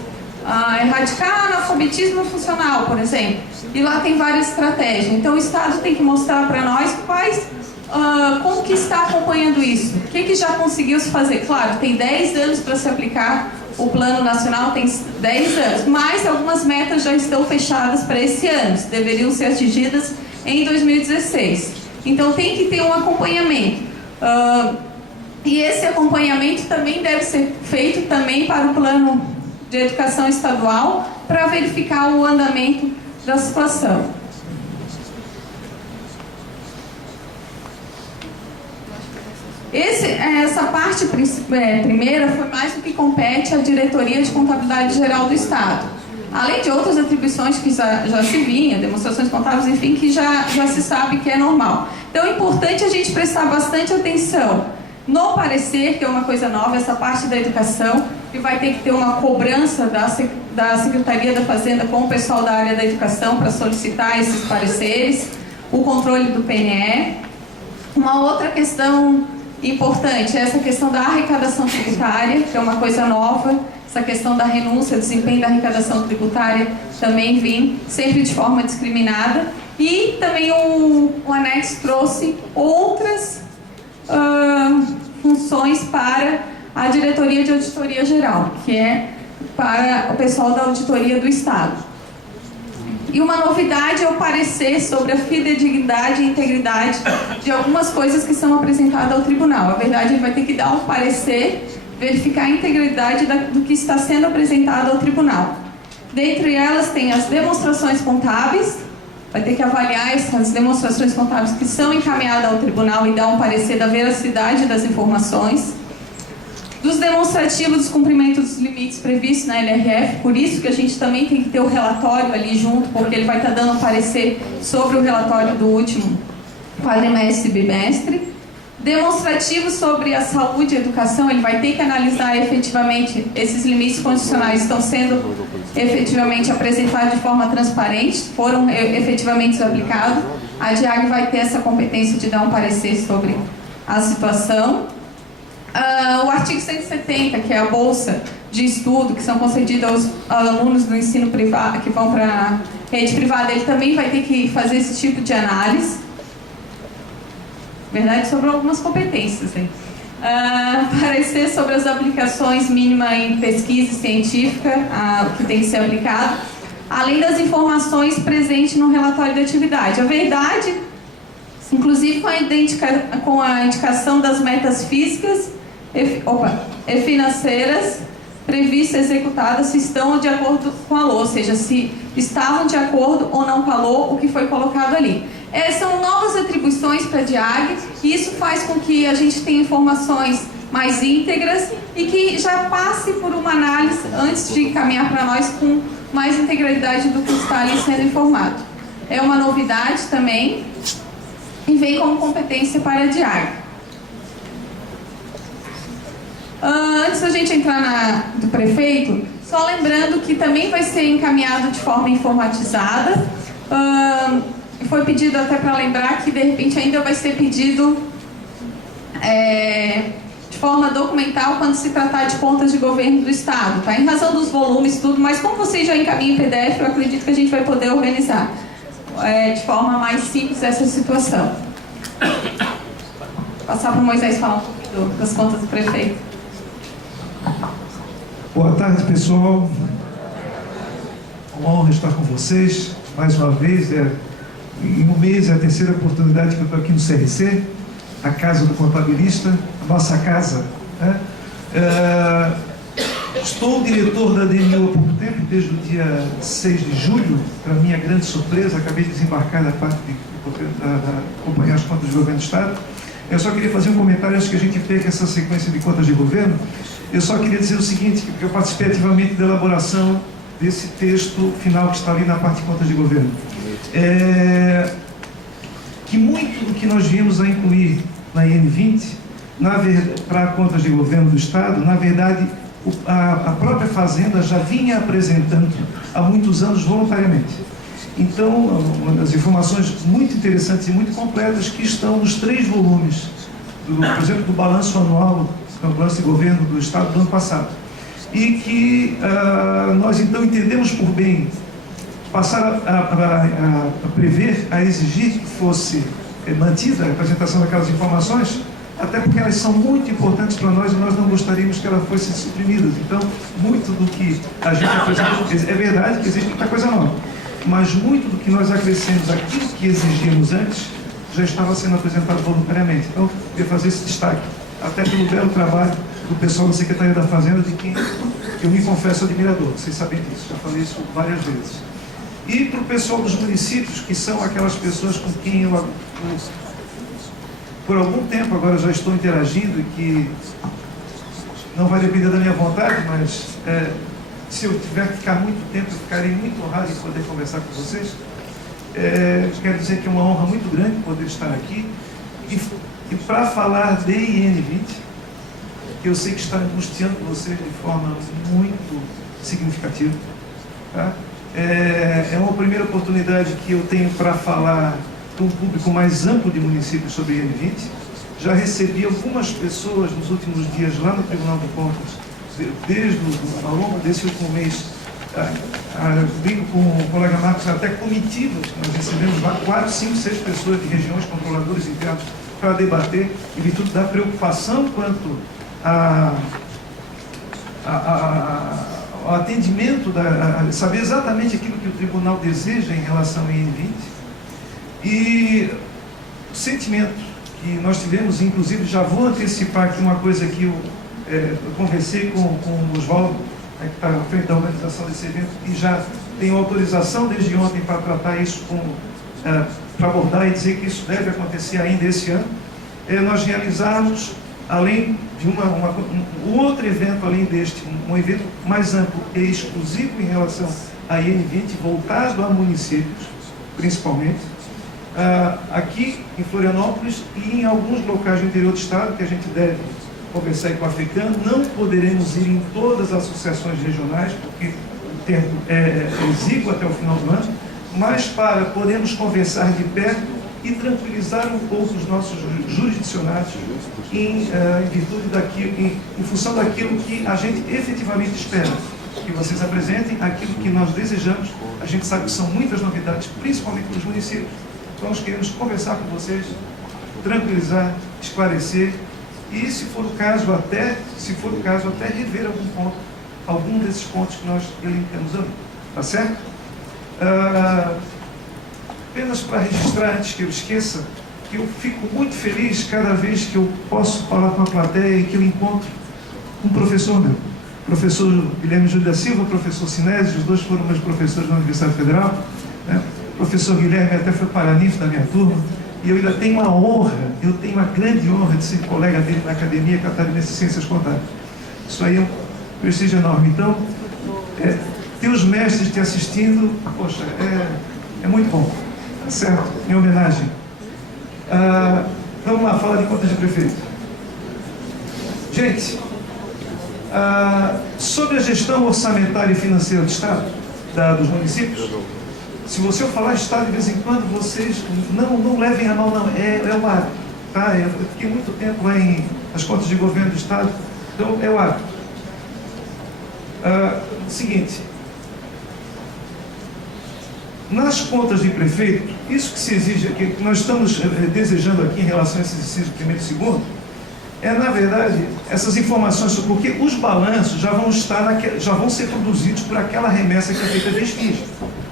Erradicar analfabetismo funcional, por exemplo, e lá tem várias estratégias. Então o Estado tem que mostrar para nós como que está acompanhando isso, o que já conseguiu se fazer. Claro, tem 10 anos para se aplicar o Plano Nacional, tem 10 anos, mas algumas metas já estão fechadas para esse ano, deveriam ser atingidas em 2016. Então tem que ter um acompanhamento. E esse acompanhamento também deve ser feito também para o Plano de Educação Estadual, para verificar o andamento da situação. Essa parte primeira foi mais do que compete à Diretoria de Contabilidade Geral do Estado. Além de outras atribuições que já se vinha, demonstrações contábeis, enfim, que já se sabe que é normal. Então é importante a gente prestar bastante atenção no parecer, que é uma coisa nova, essa parte da educação, que vai ter que ter uma cobrança da Secretaria da Fazenda com o pessoal da área da educação para solicitar esses pareceres, o controle do PNE. Uma outra questão importante é essa questão da arrecadação tributária, que é uma coisa nova, essa questão da renúncia, desempenho da arrecadação tributária também vem sempre de forma discriminada. E também o anexo trouxe outras funções para a Diretoria de Auditoria Geral, que é para o pessoal da Auditoria do Estado. E uma novidade é o parecer sobre a fidedignidade e integridade de algumas coisas que são apresentadas ao tribunal. Na verdade, ele vai ter que dar um parecer, verificar a integridade do que está sendo apresentado ao tribunal. Dentre elas tem as demonstrações contábeis, vai ter que avaliar essas demonstrações contábeis que são encaminhadas ao tribunal e dar um parecer da veracidade das informações. Dos demonstrativos dos cumprimentos dos limites previstos na LRF, por isso que a gente também tem que ter o relatório ali junto, porque ele vai estar dando um parecer sobre o relatório do último quadrimestre e bimestre. Demonstrativos sobre a saúde e a educação, ele vai ter que analisar efetivamente esses limites constitucionais estão sendo efetivamente apresentados de forma transparente, foram efetivamente aplicados. A DIAG vai ter essa competência de dar um parecer sobre a situação. O artigo 170, que é a Bolsa de estudo que são concedidos aos alunos do ensino privado, que vão para a rede privada, ele também vai ter que fazer esse tipo de análise. Verdade, sobre algumas competências. Parecer sobre as aplicações mínimas em pesquisa científica que tem que ser aplicado, além das informações presentes no relatório de atividade. A verdade, inclusive com a indicação das metas físicas e financeiras previstas e executadas, se estão de acordo com a LOA, ou seja, se estavam de acordo ou não com a LOA, o que foi colocado ali. São novas atribuições para a DIAG, e isso faz com que a gente tenha informações mais íntegras e que já passe por uma análise antes de encaminhar para nós com mais integralidade do que está ali sendo informado. É uma novidade também e vem como competência para a DIAG. Antes da gente entrar do prefeito, só lembrando que também vai ser encaminhado de forma informatizada. Foi pedido até para lembrar que de repente ainda vai ser pedido de forma documental quando se tratar de contas de governo do Estado, tá? Em razão dos volumes e tudo, mas como vocês já encaminham em PDF, eu acredito que a gente vai poder organizar de forma mais simples essa situação. Vou passar para o Moisés falar um pouquinho das contas do prefeito. Boa tarde, pessoal. Uma honra estar com vocês mais uma vez. Em um mês é a terceira oportunidade que eu estou aqui no CRC, a casa do contabilista, a nossa casa, né? Estou diretor da DNU há pouco tempo, desde o dia 6 de julho, para minha grande surpresa, acabei de desembarcar da parte de acompanhar as contas de governo do Estado. Eu só queria fazer um comentário antes que a gente perca essa sequência de contas de governo. Eu só queria dizer o seguinte, que eu participei ativamente da elaboração desse texto final que está ali na parte de contas de governo. Que muito do que nós viemos a incluir na IN20, para contas de governo do Estado, na verdade, a própria Fazenda já vinha apresentando há muitos anos voluntariamente. Então, uma das informações muito interessantes e muito completas que estão nos 3 volumes, por exemplo, do balanço anual, do balanço de governo do Estado do ano passado. E que nós então entendemos por bem passar a prever, a exigir que fosse mantida a apresentação daquelas informações, até porque elas são muito importantes para nós e nós não gostaríamos que elas fossem suprimidas. Então, muito do que a gente apresenta, é verdade que existe muita coisa nova, mas muito do que nós acrescemos aquilo que exigíamos antes já estava sendo apresentado voluntariamente. Então, eu queria fazer esse destaque, até pelo belo trabalho do pessoal da Secretaria da Fazenda, de quem eu me confesso admirador, vocês sabem disso, já falei isso várias vezes. E para o pessoal dos municípios, que são aquelas pessoas com quem eu, por algum tempo agora, já estou interagindo e que não vai depender da minha vontade, mas se eu tiver que ficar muito tempo, eu ficarei muito honrado em poder conversar com vocês. Quero dizer que é uma honra muito grande poder estar aqui e para falar de IN20, que eu sei que está angustiando vocês de forma muito significativa, tá? É uma primeira oportunidade que eu tenho para falar com um público mais amplo de municípios sobre IN20. Já recebi algumas pessoas nos últimos dias lá no Tribunal de Contas, ao longo desse último mês, digo com o colega Marcos, até comitivas, nós recebemos lá 4, 5, 6 pessoas de regiões, controladores internos, para debater, em virtude da preocupação quanto ao atendimento, saber exatamente aquilo que o tribunal deseja em relação ao IN20. E o sentimento que nós tivemos, inclusive já vou antecipar aqui uma coisa que eu conversei com o Oswaldo, que está à frente da organização desse evento, e já tenho autorização desde ontem para tratar isso, para abordar e dizer que isso deve acontecer ainda esse ano, nós realizarmos, além de um outro evento além deste, um evento mais amplo e exclusivo em relação à IN20, voltado a municípios, principalmente, aqui em Florianópolis e em alguns locais do interior do estado, que a gente deve conversar com o africano. Não poderemos ir em todas as associações regionais, porque o tempo é exíguo até o final do ano, mas para podermos conversar de perto e tranquilizar um pouco os nossos jurisdicionados em virtude em função daquilo que a gente efetivamente espera, que vocês apresentem aquilo que nós desejamos. A gente sabe que são muitas novidades, principalmente para os municípios. Então nós queremos conversar com vocês, tranquilizar, esclarecer e, se for o caso, até rever algum desses pontos que nós elencamos ali. Tá certo? Apenas para registrar, antes que eu esqueça, que eu fico muito feliz cada vez que eu posso falar com a plateia e que eu encontro um professor meu. Professor Guilherme Júlio da Silva, professor Sinésio, os dois foram meus professores na Universidade Federal. Né? O professor Guilherme até foi paraninfo da minha turma. E eu ainda tenho uma grande honra de ser colega dele na Academia Catarinense de Ciências Contábeis. Isso aí é um prestígio enorme. Então, ter os mestres te assistindo, poxa, é muito bom. Tá certo? Em homenagem. Vamos lá, falar de contas de prefeito. Gente, sobre a gestão orçamentária e financeira do Estado, dos municípios, se você falar Estado de vez em quando, vocês não levem a mal, não. É o hábito. Tá? Eu fiquei muito tempo lá nas contas de governo do Estado, então é o hábito. Seguinte, nas contas de prefeito, isso que se exige aqui, que nós estamos desejando aqui em relação a esse exercício primeiro e segundo, na verdade, essas informações, porque os balanços já vão ser produzidos por aquela remessa que é feita de FIS,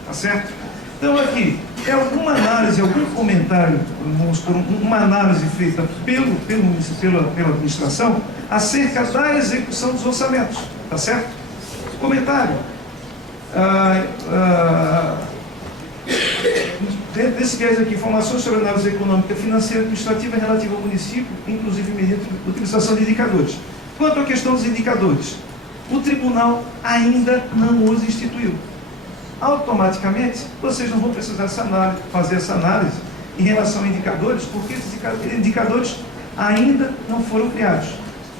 tá certo? Então aqui, alguma análise, algum comentário, vamos supor, uma análise feita pela administração acerca da execução dos orçamentos, tá certo? Comentário. Dentro desse viés aqui, informações sobre análise econômica, financeira e administrativa relativa ao município, inclusive mediante utilização de indicadores. Quanto à questão dos indicadores, o tribunal ainda não os instituiu. Automaticamente, vocês não vão precisar fazer essa análise em relação a indicadores, porque esses indicadores ainda não foram criados.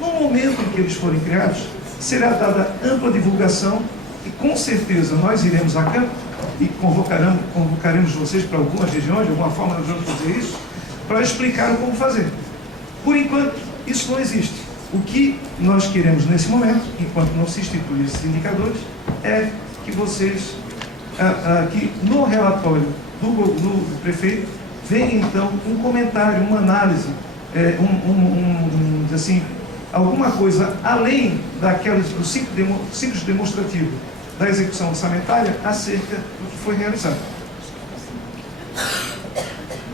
No momento em que eles forem criados, será dada ampla divulgação e, com certeza, nós iremos a campo e convocaremos vocês para algumas regiões, de alguma forma nós vamos fazer isso, para explicar como fazer. Por enquanto, isso não existe. O que nós queremos nesse momento, enquanto não se instituem esses indicadores, é que vocês, que no relatório do prefeito, venha então um comentário, uma análise, assim, alguma coisa além do simples demonstrativo da execução orçamentária acerca do que foi realizado.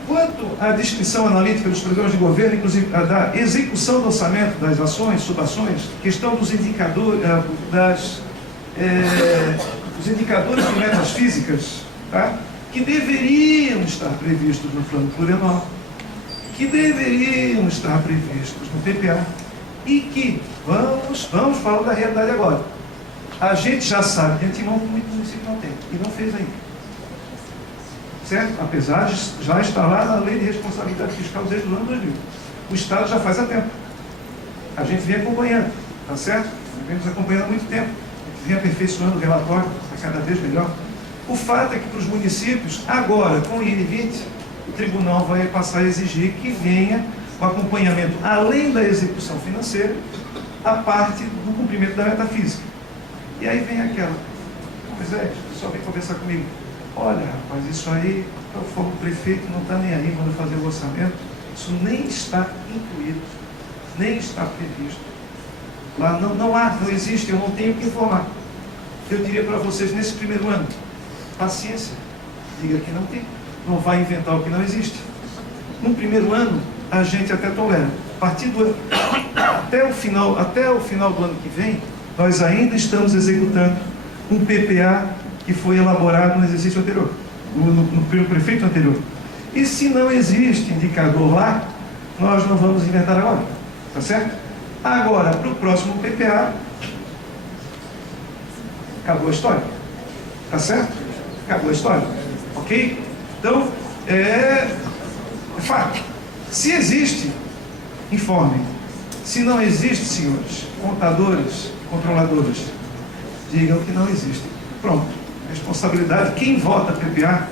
Quanto à descrição analítica dos programas de governo, inclusive da execução do orçamento, das ações, subações, questão dos indicadores, os indicadores de metas físicas, tá? Que deveriam estar previstos no plano plurianual, que deveriam estar previstos no PPA, e que, vamos falar da realidade agora, a gente já sabe de antemão que muito município não tem, e não fez ainda. Certo? Apesar de já estar lá na Lei de Responsabilidade Fiscal desde o ano 2000. O Estado já faz há tempo. A gente vem acompanhando, tá certo? Vem acompanhando há muito tempo. Vem aperfeiçoando o relatório, está cada vez melhor. O fato é que para os municípios, agora, com o IN20, o tribunal vai passar a exigir que venha o acompanhamento, além da execução financeira, a parte do cumprimento da metafísica. E aí vem aquela, pois é, o pessoal vem conversar comigo. Olha, rapaz, isso aí, o prefeito não está nem aí quando fazer o orçamento, isso nem está incluído, nem está previsto. Lá não existe, eu não tenho o que informar. Eu diria para vocês, nesse primeiro ano, paciência, diga que não tem, não vai inventar o que não existe. No primeiro ano, a gente até tolera. A partir do ano, até o final do ano que vem, nós ainda estamos executando um PPA que foi elaborado no exercício anterior, no prefeito anterior. E se não existe indicador lá, nós não vamos inventar agora, tá certo? Agora, para o próximo PPA, acabou a história, tá certo? Acabou a história, ok? Então, é fato. Se existe, informem. Se não existe, senhores, contadores, controladores, digam que não existe. Pronto. Responsabilidade, quem vota PPA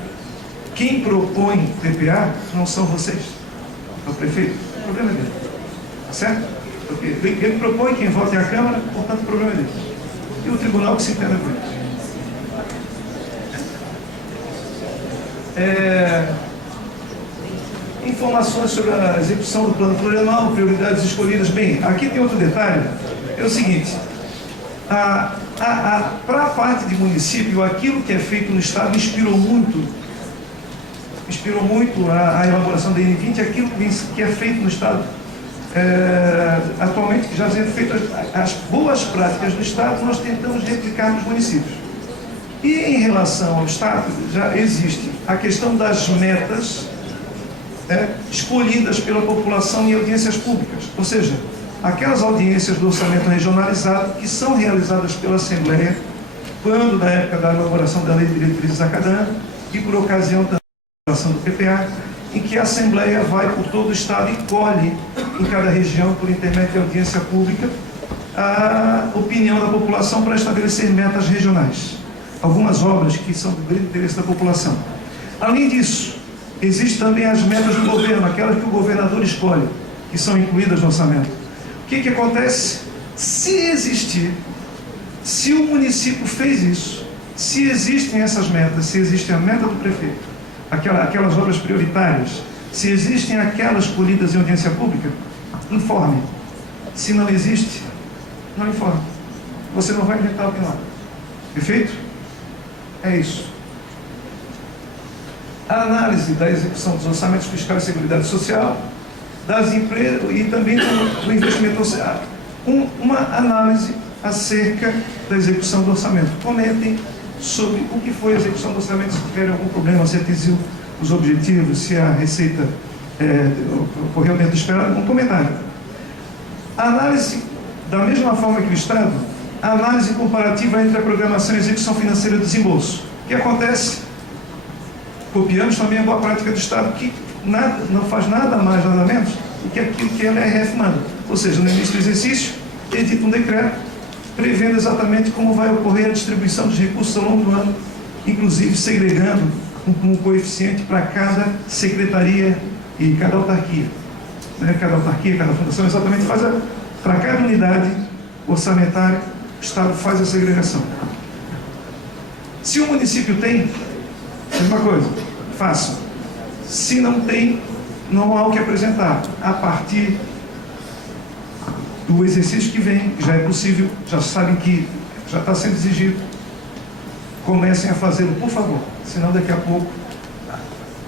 Quem propõe TPA não são vocês, é o prefeito. O problema é dele. Certo? Porque ele propõe, quem vota é a Câmara, portanto o problema é dele. E o tribunal que se entenda com isso. Informações sobre a execução do plano plurianual, prioridades escolhidas. Bem, aqui tem outro detalhe, é o seguinte, para a parte de município, aquilo que é feito no Estado inspirou muito a elaboração da N20, aquilo que é feito no Estado, atualmente, que já sendo feito as boas práticas do Estado, nós tentamos replicar nos municípios. E em relação ao Estado, já existe a questão das metas escolhidas pela população em audiências públicas, ou seja, aquelas audiências do orçamento regionalizado que são realizadas pela Assembleia, quando da época da elaboração da Lei de Diretrizes a cada ano, e por ocasião da elaboração do PPA, em que a Assembleia vai por todo o Estado e colhe em cada região, por intermédio de audiência pública, a opinião da população para estabelecer metas regionais. Algumas obras que são do grande interesse da população. Além disso, existem também as metas do governo, aquelas que o governador escolhe, que são incluídas no orçamento. O que acontece? Se o município fez isso, se existem essas metas, se existe a meta do prefeito, aquelas obras prioritárias, se existem aquelas colhidas em audiência pública, informe. Se não existe, não informe. Você não vai inventar o que lá. Perfeito? É isso. A análise da execução dos orçamentos fiscais e seguridade social, das empresas e também do investimento social. Uma análise acerca da execução do orçamento. Comentem sobre o que foi a execução do orçamento, se tiverem algum problema, se atingiu os objetivos, se a receita ocorreu dentro do esperado, um comentário. A análise, da mesma forma que o Estado, a análise comparativa entre a programação e a execução financeira do desembolso. O que acontece? Copiamos também a boa prática do Estado, que não faz nada mais, nada menos do que aquilo que a LRF manda. Ou seja, no início do exercício, edita um decreto prevendo exatamente como vai ocorrer a distribuição dos recursos ao longo do ano, inclusive segregando um coeficiente para cada secretaria e cada autarquia. Cada autarquia, cada fundação, exatamente faz para cada unidade orçamentária, o Estado faz a segregação. Se o município tem, mesma coisa, faça. Se não tem, não há o que apresentar. A partir do exercício que vem, que já é possível, já sabem que já está sendo exigido, comecem a fazê-lo, por favor. Senão, daqui a pouco,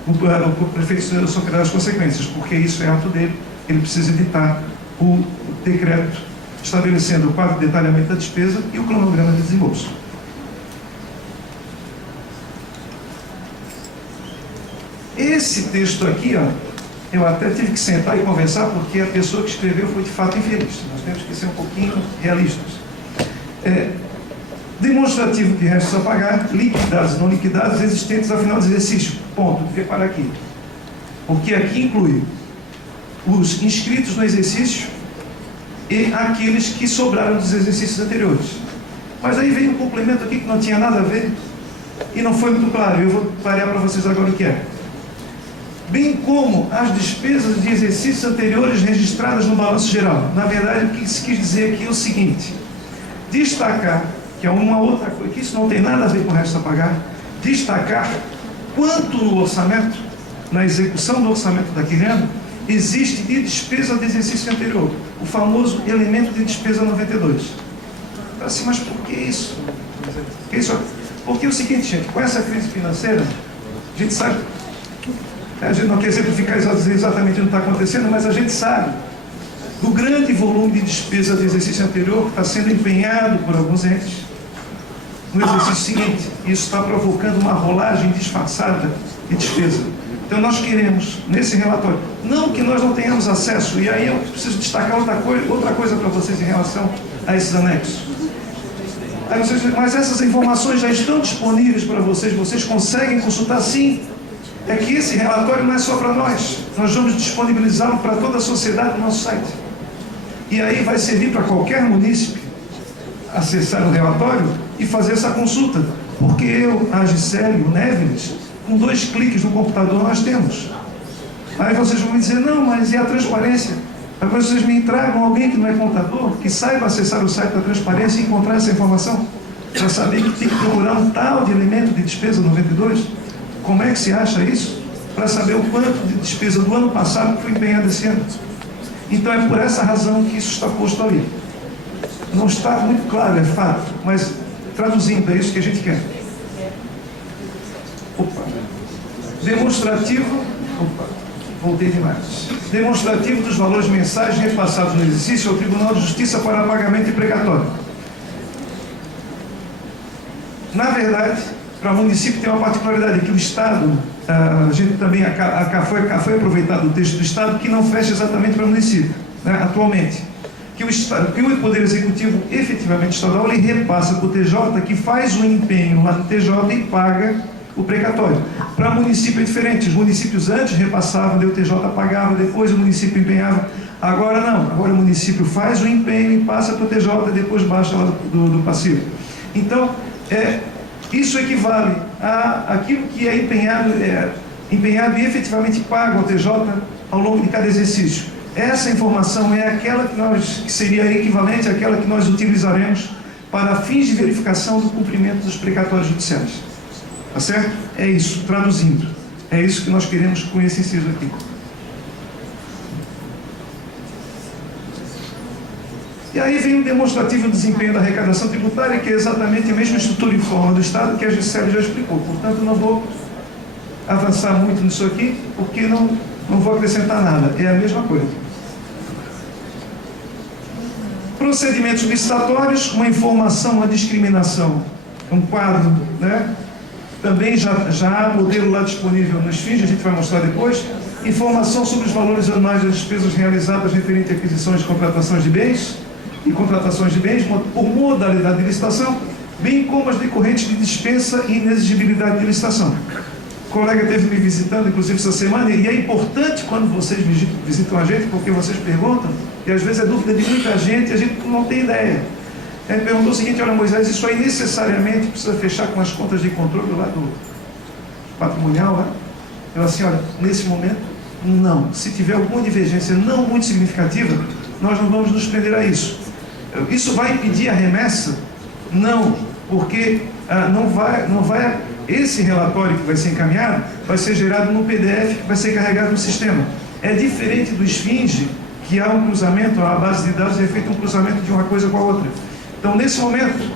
o prefeito sofrerá as consequências, porque isso é ato dele, ele precisa editar o decreto estabelecendo o quadro de detalhamento da despesa e o cronograma de desembolso. Esse texto aqui, eu até tive que sentar e conversar, porque a pessoa que escreveu foi de fato infeliz. Nós temos que ser um pouquinho realistas. Demonstrativo de restos a pagar, liquidados e não liquidados, existentes ao final do exercício. Ponto. Vou parar aqui. Porque aqui inclui os inscritos no exercício e aqueles que sobraram dos exercícios anteriores. Mas aí veio um complemento aqui que não tinha nada a ver e não foi muito claro. Eu vou parar para vocês agora o que é. Bem como as despesas de exercícios anteriores registradas no balanço geral. Na verdade, o que se quis dizer aqui é o seguinte: destacar, que é uma outra coisa, que isso não tem nada a ver com o resto a pagar, destacar quanto no orçamento, na execução do orçamento daquele ano, existe de despesa de exercício anterior, o famoso elemento de despesa 92. Assim, mas por que isso? Porque é o seguinte, gente, com essa crise financeira, a gente sabe, a gente não quer exemplificar exatamente o que está acontecendo, mas a gente sabe do grande volume de despesa de exercício anterior que está sendo empenhado por alguns entes no exercício seguinte. Isso está provocando uma rolagem disfarçada de despesa. Então nós queremos, nesse relatório, não que nós não tenhamos acesso, e aí eu preciso destacar outra coisa para vocês em relação a esses anexos. Mas essas informações já estão disponíveis para vocês conseguem consultar sim. É que esse relatório não é só para nós vamos disponibilizá-lo para toda a sociedade no nosso site. E aí vai servir para qualquer munícipe acessar o relatório e fazer essa consulta. Porque eu, a Gisele, o Neves, Com 2 cliques no computador nós temos. Aí vocês vão me dizer, não, mas e a transparência? Agora vocês me entregam alguém que não é contador, que saiba acessar o site da transparência e encontrar essa informação, para saber que tem que procurar um tal de elemento de despesa 92? Como é que se acha isso? Para saber o quanto de despesa do ano passado foi empenhado esse ano. Então é por essa razão que isso está posto ali. Não está muito claro, é fato, mas traduzindo, é isso que a gente quer. Demonstrativo, voltei demais. Demonstrativo dos valores mensais repassados no exercício ao Tribunal de Justiça para pagamento imprecatório. Na verdade, para o município tem uma particularidade, que o Estado, a gente também, foi aproveitado o texto do Estado, que não fecha exatamente para o município, né, atualmente. Que o Poder Executivo, efetivamente estadual, ele repassa para o TJ, que faz o empenho lá no TJ e paga o precatório. Para o município é diferente. Os municípios antes repassavam, daí o TJ pagava, depois o município empenhava. Agora não. Agora o município faz o empenho e passa para o TJ, depois baixa lá do passivo. Então, isso equivale àquilo que é empenhado e efetivamente pago ao TJ ao longo de cada exercício. Essa informação é aquela que seria equivalente àquela que nós utilizaremos para fins de verificação do cumprimento dos precatórios judiciais. Tá certo? É isso, traduzindo. É isso que nós queremos com esse inciso aqui. E aí vem o demonstrativo de desempenho da arrecadação tributária, que é exatamente a mesma estrutura e forma do Estado que a Gisele já explicou. Portanto, não vou avançar muito nisso aqui, porque não vou acrescentar nada. É a mesma coisa. Procedimentos licitatórios, uma informação, uma discriminação, um quadro, né? Também já há modelo lá disponível nos fins, a gente vai mostrar depois. Informação sobre os valores anuais das despesas realizadas referente a aquisições e contratações de bens e contratações de bens por modalidade de licitação, bem como as decorrentes de dispensa e inexigibilidade de licitação. O colega esteve me visitando, inclusive, essa semana, e é importante quando vocês visitam a gente, porque vocês perguntam, e às vezes é dúvida de muita gente, e a gente não tem ideia. Ele perguntou o seguinte: olha, Moisés, isso aí necessariamente precisa fechar com as contas de controle lá do patrimonial, né? Eu assim, olha, nesse momento, não. Se tiver alguma divergência não muito significativa, nós não vamos nos prender a isso. Isso vai impedir a remessa? Não, porque não vai. Esse relatório que vai ser encaminhado vai ser gerado no PDF que vai ser carregado no sistema. É diferente do Esfinge, que há um cruzamento, a base de dados é feito um cruzamento de uma coisa com a outra. Então, nesse momento,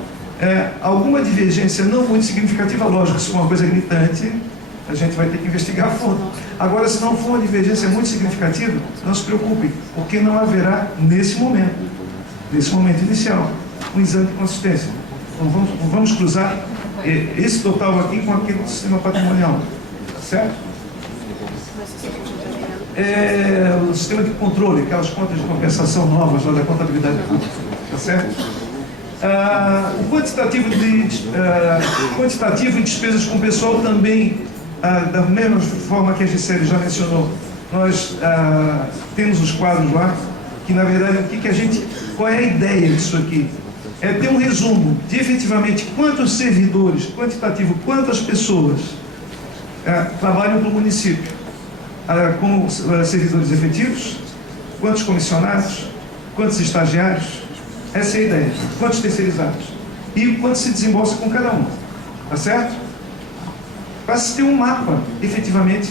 alguma divergência não muito significativa, lógico, se for uma coisa gritante, a gente vai ter que investigar a fundo. Agora, se não for uma divergência muito significativa, não se preocupe, porque não haverá, nesse momento inicial, um exame de consistência. Então, vamos cruzar esse total aqui com aquele do sistema patrimonial, certo? O sistema de controle, aquelas contas de compensação novas lá da contabilidade pública, tá certo? O quantitativo em despesas com pessoal também, da mesma forma que a Gisele já mencionou, nós temos os quadros lá, que na verdade, qual é a ideia disso aqui? É ter um resumo de efetivamente quantos servidores, quantitativo, quantas pessoas trabalham para o município, como servidores efetivos, quantos comissionados, quantos estagiários, essa é a ideia, quantos terceirizados, e quanto se desembolsa com cada um, tá certo? Para se ter um mapa, efetivamente,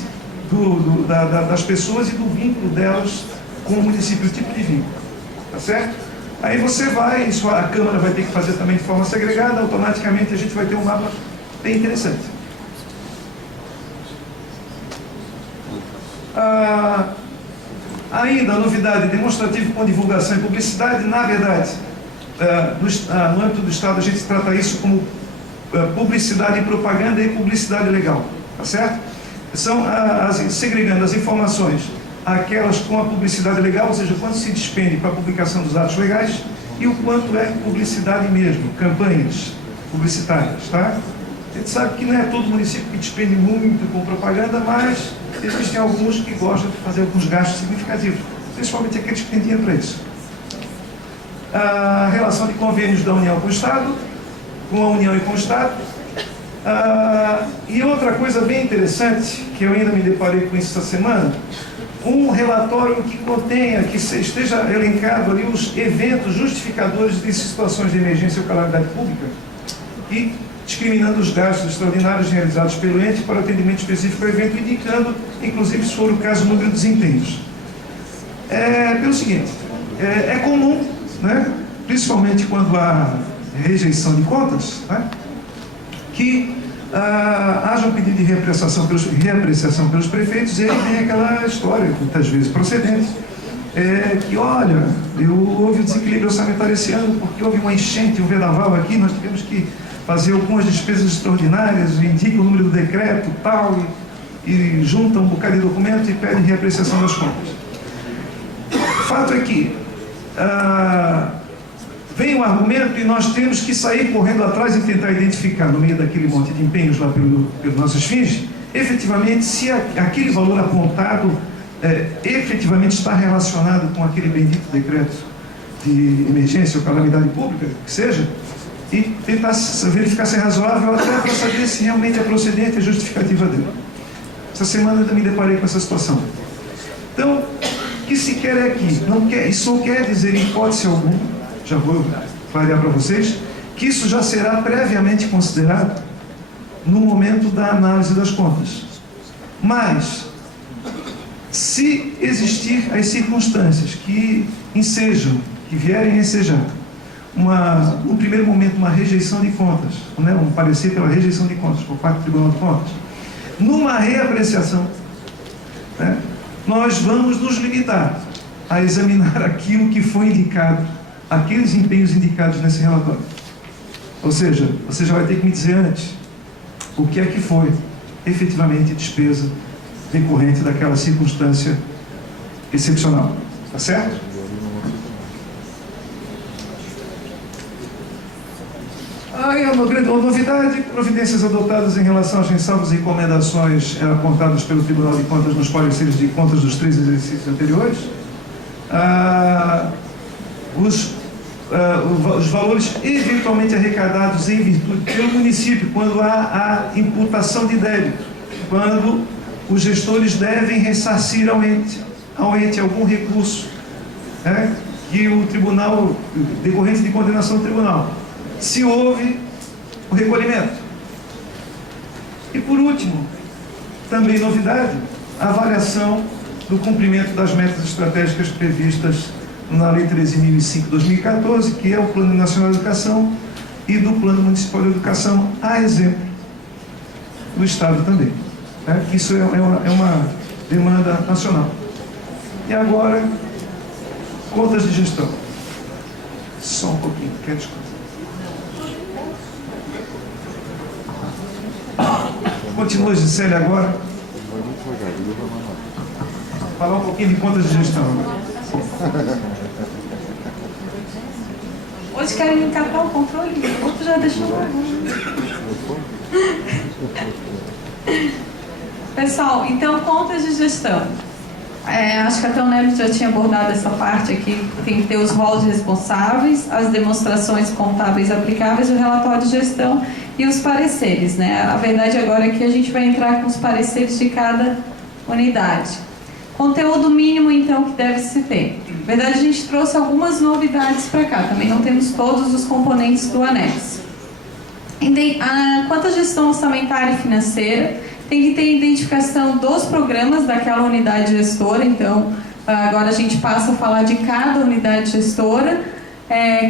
das pessoas e do vínculo delas com o município, o tipo de vínculo, tá certo? Aí você vai, a Câmara vai ter que fazer também de forma segregada, automaticamente a gente vai ter um mapa bem interessante. Ainda a novidade, demonstrativo com divulgação e publicidade, na verdade, no âmbito do Estado a gente trata isso como publicidade e propaganda e publicidade legal, tá certo? São segregando as informações, aquelas com a publicidade legal, ou seja, quanto se despende para a publicação dos atos legais e o quanto é publicidade mesmo, campanhas publicitárias, tá? A gente sabe que não é todo município que despende muito com propaganda, mas existem alguns que gostam de fazer alguns gastos significativos, principalmente aqueles que têm dinheiro para isso. A relação de convênios da União com o Estado, com a União e com o Estado, E outra coisa bem interessante, que eu ainda me deparei com isso essa semana, um relatório que contenha, que esteja elencado ali os eventos justificadores de situações de emergência ou calamidade pública e discriminando os gastos extraordinários realizados pelo ente para atendimento específico ao evento, indicando, inclusive, se for o caso, o número de desempenhos. Pelo seguinte, é comum, né, principalmente quando há rejeição de contas, né, que haja um pedido de reapreciação pelos prefeitos, e ele tem aquela história, muitas vezes procedente, que, olha, houve um desequilíbrio orçamentário esse ano porque houve uma enchente, um vendaval aqui, nós tivemos que fazer algumas despesas extraordinárias, indica o número do decreto, tal, e junta um bocado de documento e pede reapreciação das contas. O fato é que vem um argumento e nós temos que sair correndo atrás e tentar identificar, no meio daquele monte de empenhos lá pelos nossos fins, efetivamente, se aquele valor apontado efetivamente está relacionado com aquele bendito decreto de emergência ou calamidade pública, que seja, e tentar verificar se é razoável, até para saber se realmente é procedente a justificativa dele. Essa semana eu me deparei com essa situação. Então, o que se quer é que, isso não quer dizer, em hipótese alguma, já vou clarear para vocês, que isso já será previamente considerado no momento da análise das contas. Mas, se existir as circunstâncias que ensejam, que vierem a ensejar, no primeiro momento, uma rejeição de contas, né, um parecer pela rejeição de contas por parte do Tribunal de Contas, numa reapreciação, né, nós vamos nos limitar a examinar aquilo que foi indicado, aqueles empenhos indicados nesse relatório. Ou seja, você já vai ter que me dizer antes o que é que foi efetivamente despesa decorrente daquela circunstância excepcional. Tá certo? Aí uma grande novidade, providências adotadas em relação às ressalvas e recomendações apontadas pelo Tribunal de Contas nos pareceres de contas dos 3 exercícios anteriores. Os valores eventualmente arrecadados em virtude pelo município, quando há a imputação de débito, quando os gestores devem ressarcir ao ente algum recurso, né, que o tribunal, decorrente de condenação do tribunal, se houve o recolhimento. E por último, também novidade, a avaliação do cumprimento das metas estratégicas previstas na Lei 13.005/2014, que é o Plano Nacional de Educação, e do Plano Municipal de Educação, a exemplo do Estado também. Isso é uma demanda nacional. E agora, contas de gestão. Só um pouquinho, quer desculpa. Continua, Gisele, agora. Falar um pouquinho de contas de gestão. Hoje querem encatar o controle, o outro já deixou lá. Pessoal, então, contas de gestão. Acho que até o Nélio já tinha abordado essa parte aqui. Tem que ter os rolos responsáveis, as demonstrações contábeis aplicáveis, o relatório de gestão e os pareceres, né? A verdade agora é que a gente vai entrar com os pareceres de cada unidade. Conteúdo mínimo, então, que deve se ter. Na verdade, a gente trouxe algumas novidades para cá. Também não temos todos os componentes do anexo. Quanto à gestão orçamentária e financeira, tem que ter identificação dos programas daquela unidade gestora. Então, agora a gente passa a falar de cada unidade gestora.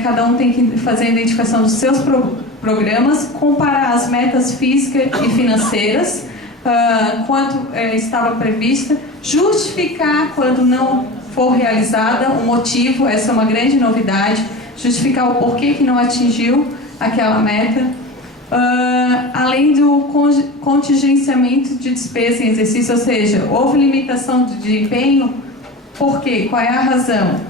Cada um tem que fazer a identificação dos seus programas, comparar as metas físicas e financeiras, quanto estava prevista, justificar quando não for realizada o motivo, essa é uma grande novidade, justificar o porquê que não atingiu aquela meta. Além do contingenciamento de despesa em exercício, ou seja, houve limitação de empenho, por quê? Qual é a razão?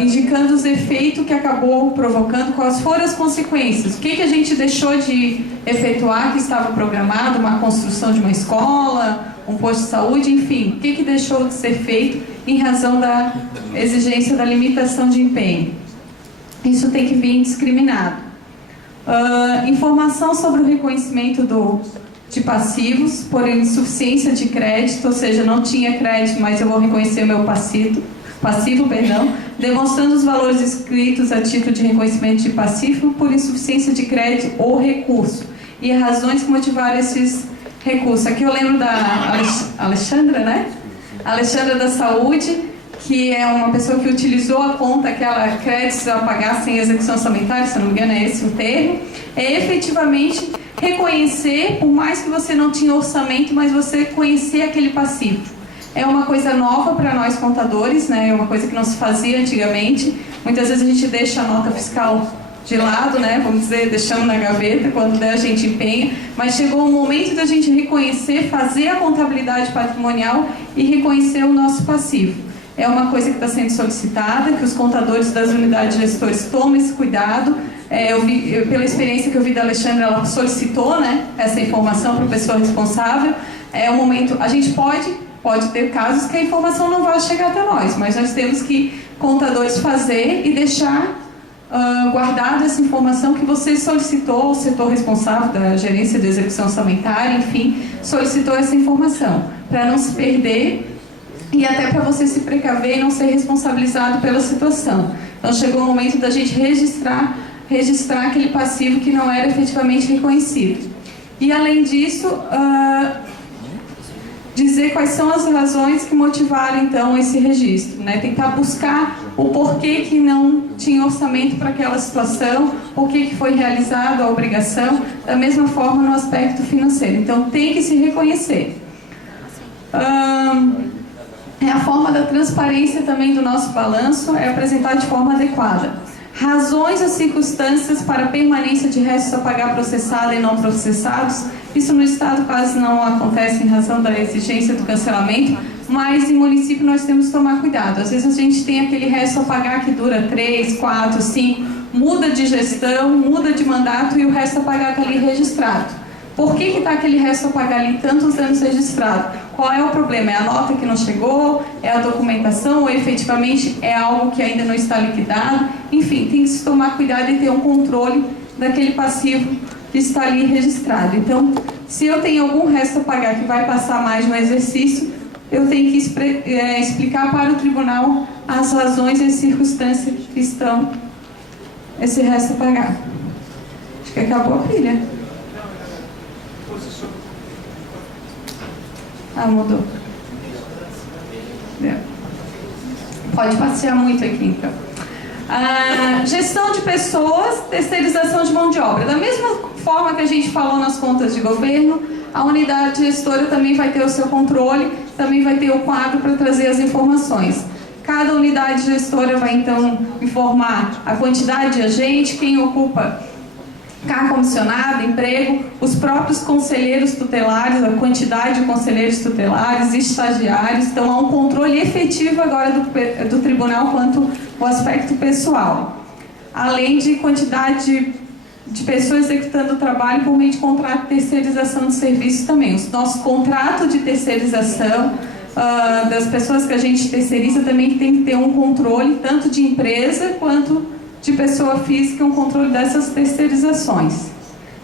Indicando os efeitos que acabou provocando, quais foram as consequências, o que a gente deixou de efetuar que estava programado, uma construção de uma escola, um posto de saúde, enfim, o que deixou de ser feito em razão da exigência da limitação de empenho. Isso tem que vir discriminado. Informação sobre o reconhecimento de passivos por insuficiência de crédito, ou seja, não tinha crédito, mas eu vou reconhecer o meu passivo, demonstrando os valores escritos a título de reconhecimento de passivo por insuficiência de crédito ou recurso, e razões que motivaram esses recursos. Aqui eu lembro da Alexandra, né? Alexandra da Saúde, que é uma pessoa que utilizou a conta, aquela créditos a pagar sem execução orçamentária, se não me engano é esse o termo, é efetivamente reconhecer, por mais que você não tinha orçamento, mas você conhecer aquele passivo. É uma coisa nova para nós contadores, né? É uma coisa que não se fazia antigamente. Muitas vezes a gente deixa a nota fiscal de lado, né? Vamos dizer, deixamos na gaveta, quando der a gente empenha, mas chegou o momento da gente reconhecer, fazer a contabilidade patrimonial e reconhecer o nosso passivo. É uma coisa que está sendo solicitada, que os contadores das unidades gestores tomem esse cuidado. Pela experiência que eu vi da Alexandra, ela solicitou, né, essa informação para a pessoa responsável. É o momento, a gente pode ter casos que a informação não vai chegar até nós, mas nós temos que, contadores, fazer e deixar guardado essa informação que você solicitou, o setor responsável da gerência de execução orçamentária, enfim, solicitou essa informação, para não se perder e até para você se precaver e não ser responsabilizado pela situação. Então chegou o momento da gente registrar aquele passivo que não era efetivamente reconhecido. E além disso, dizer quais são as razões que motivaram então esse registro, né? Tentar buscar o porquê que não tinha orçamento para aquela situação, por que foi realizada a obrigação, da mesma forma no aspecto financeiro. Então tem que se reconhecer. A forma da transparência também do nosso balanço é apresentar de forma adequada. Razões ou circunstâncias para a permanência de restos a pagar processado e não processados. Isso no Estado quase não acontece em razão da exigência do cancelamento, mas em município nós temos que tomar cuidado. Às vezes a gente tem aquele resto a pagar que dura 3, 4, 5, muda de gestão, muda de mandato e o resto a pagar está ali registrado. Por que está aquele resto a pagar ali tantos anos registrado? Qual é o problema? É a nota que não chegou? É a documentação? Ou efetivamente é algo que ainda não está liquidado? Enfim, tem que se tomar cuidado e ter um controle daquele passivo que está ali registrado. Então, se eu tenho algum resto a pagar que vai passar mais no exercício, eu tenho que explicar para o tribunal as razões e as circunstâncias que estão esse resto a pagar. Acho que acabou a pilha. Mudou. Pode passear muito aqui, então. Gestão de pessoas, terceirização de mão de obra. Da mesma forma que a gente falou nas contas de governo, a unidade gestora também vai ter o seu controle, também vai ter o quadro para trazer as informações. Cada unidade gestora vai, então, informar a quantidade de agente, quem ocupa cargo comissionado, emprego, os próprios conselheiros tutelares, a quantidade de conselheiros tutelares, estagiários. Então, há um controle efetivo agora do tribunal quanto ao aspecto pessoal. Além de quantidade de pessoas executando o trabalho por meio de contrato de terceirização de serviços também. O nosso contrato de terceirização das pessoas que a gente terceiriza também tem que ter um controle, tanto de empresa quanto de pessoa física, um controle dessas terceirizações.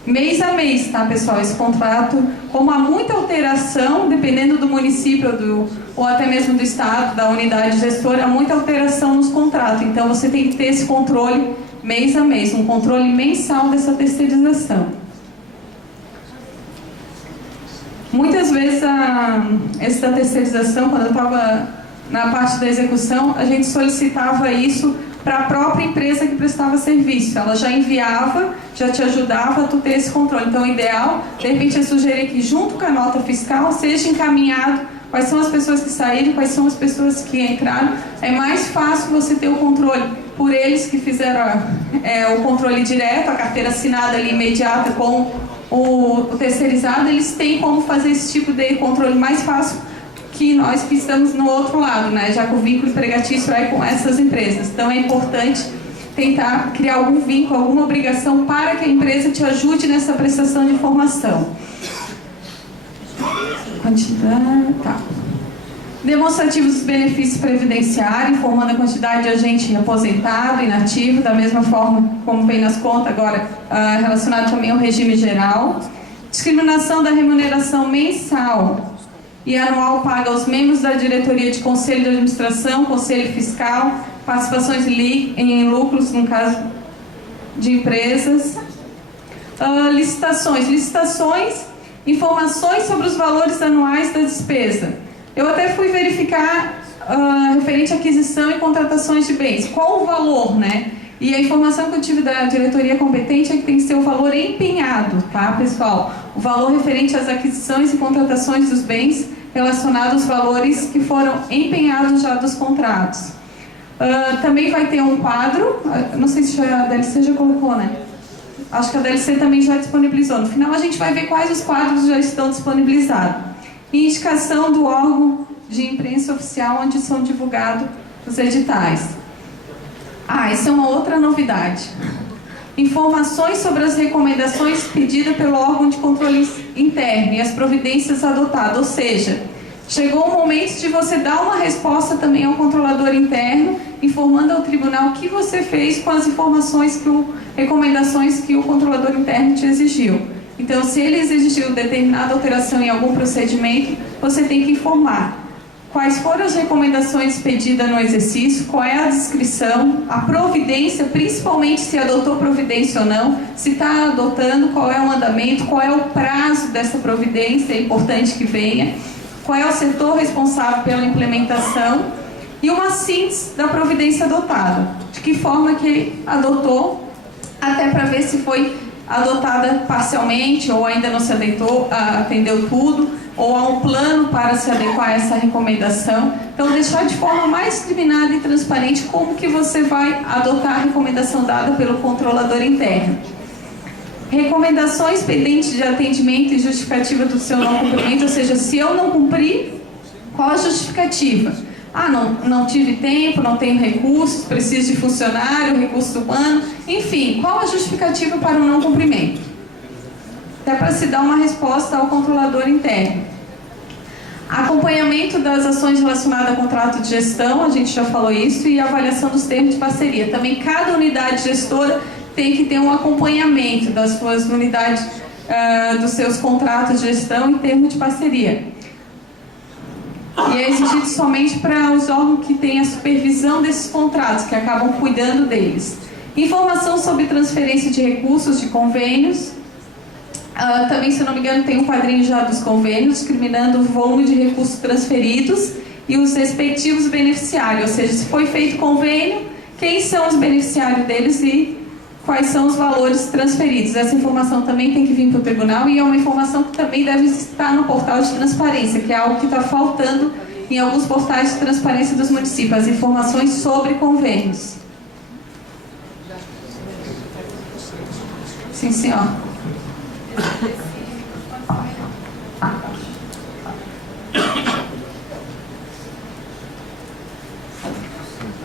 Mês a mês, tá, pessoal? Esse contrato, como há muita alteração, dependendo do município ou até mesmo do estado, da unidade gestora, há muita alteração nos contratos. Então, você tem que ter esse controle mês a mês, um controle mensal dessa terceirização. Muitas vezes, essa terceirização, quando eu estava na parte da execução, a gente solicitava isso para a própria empresa que prestava serviço. Ela já enviava, já te ajudava a tu ter esse controle. Então, o ideal, de repente, é sugerir que, junto com a nota fiscal, seja encaminhado quais são as pessoas que saíram, quais são as pessoas que entraram. É mais fácil você ter o controle por eles que fizeram o controle direto, a carteira assinada ali imediata com o terceirizado. Eles têm como fazer esse tipo de controle mais fácil que nós que estamos no outro lado, né? Já que o vínculo empregatício é com essas empresas. Então é importante tentar criar algum vínculo, alguma obrigação para que a empresa te ajude nessa prestação de informação. Quantidade, tá. Demonstrativos dos benefícios previdenciários, informando a quantidade de agente aposentado, inativo, da mesma forma como vem nas contas agora, relacionado também ao regime geral. Discriminação da remuneração mensal e anual paga aos membros da diretoria de conselho de administração, conselho fiscal, participações em lucros, no caso de empresas. Licitações, informações sobre os valores anuais da despesa. Eu até fui verificar referente à aquisição e contratações de bens. Qual o valor, né? E a informação que eu tive da diretoria competente é que tem que ser o valor empenhado, tá, pessoal? O valor referente às aquisições e contratações dos bens relacionado aos valores que foram empenhados já dos contratos. Também vai ter um quadro, não sei se a DLC já colocou, né? Acho que a DLC também já disponibilizou. No final a gente vai ver quais os quadros já estão disponibilizados. E indicação do órgão de imprensa oficial onde são divulgados os editais. Isso é uma outra novidade. Informações sobre as recomendações pedidas pelo órgão de controle interno e as providências adotadas. Ou seja, chegou o momento de você dar uma resposta também ao controlador interno, informando ao tribunal o que você fez com as informações, recomendações que o controlador interno te exigiu. Então, se ele exigiu determinada alteração em algum procedimento, você tem que informar quais foram as recomendações pedidas no exercício, qual é a descrição, a providência, principalmente se adotou providência ou não, se está adotando, qual é o andamento, qual é o prazo dessa providência, é importante que venha, qual é o setor responsável pela implementação e uma síntese da providência adotada, de que forma que adotou, até para ver se foi adotada parcialmente ou ainda não se atendeu tudo, ou há um plano para se adequar a essa recomendação. Então, deixar de forma mais discriminada e transparente como que você vai adotar a recomendação dada pelo controlador interno. Recomendações pendentes de atendimento e justificativa do seu não cumprimento, ou seja, se eu não cumprir, qual a justificativa? Não tive tempo, não tenho recursos, preciso de funcionário, recurso humano, enfim, qual a justificativa para o não cumprimento? Até para se dar uma resposta ao controlador interno. Acompanhamento das ações relacionadas a contrato de gestão, a gente já falou isso, e avaliação dos termos de parceria. Também cada unidade gestora tem que ter um acompanhamento das suas unidades, dos seus contratos de gestão em termos de parceria. E é exigido somente para os órgãos que têm a supervisão desses contratos, que acabam cuidando deles. Informação sobre transferência de recursos de convênios. Também, se não me engano, tem um quadrinho já dos convênios, discriminando o volume de recursos transferidos e os respectivos beneficiários. Ou seja, se foi feito convênio, quem são os beneficiários deles e quais são os valores transferidos. Essa informação também tem que vir para o tribunal e é uma informação que também deve estar no portal de transparência, que é algo que está faltando em alguns portais de transparência dos municípios, as informações sobre convênios. Sim, senhor.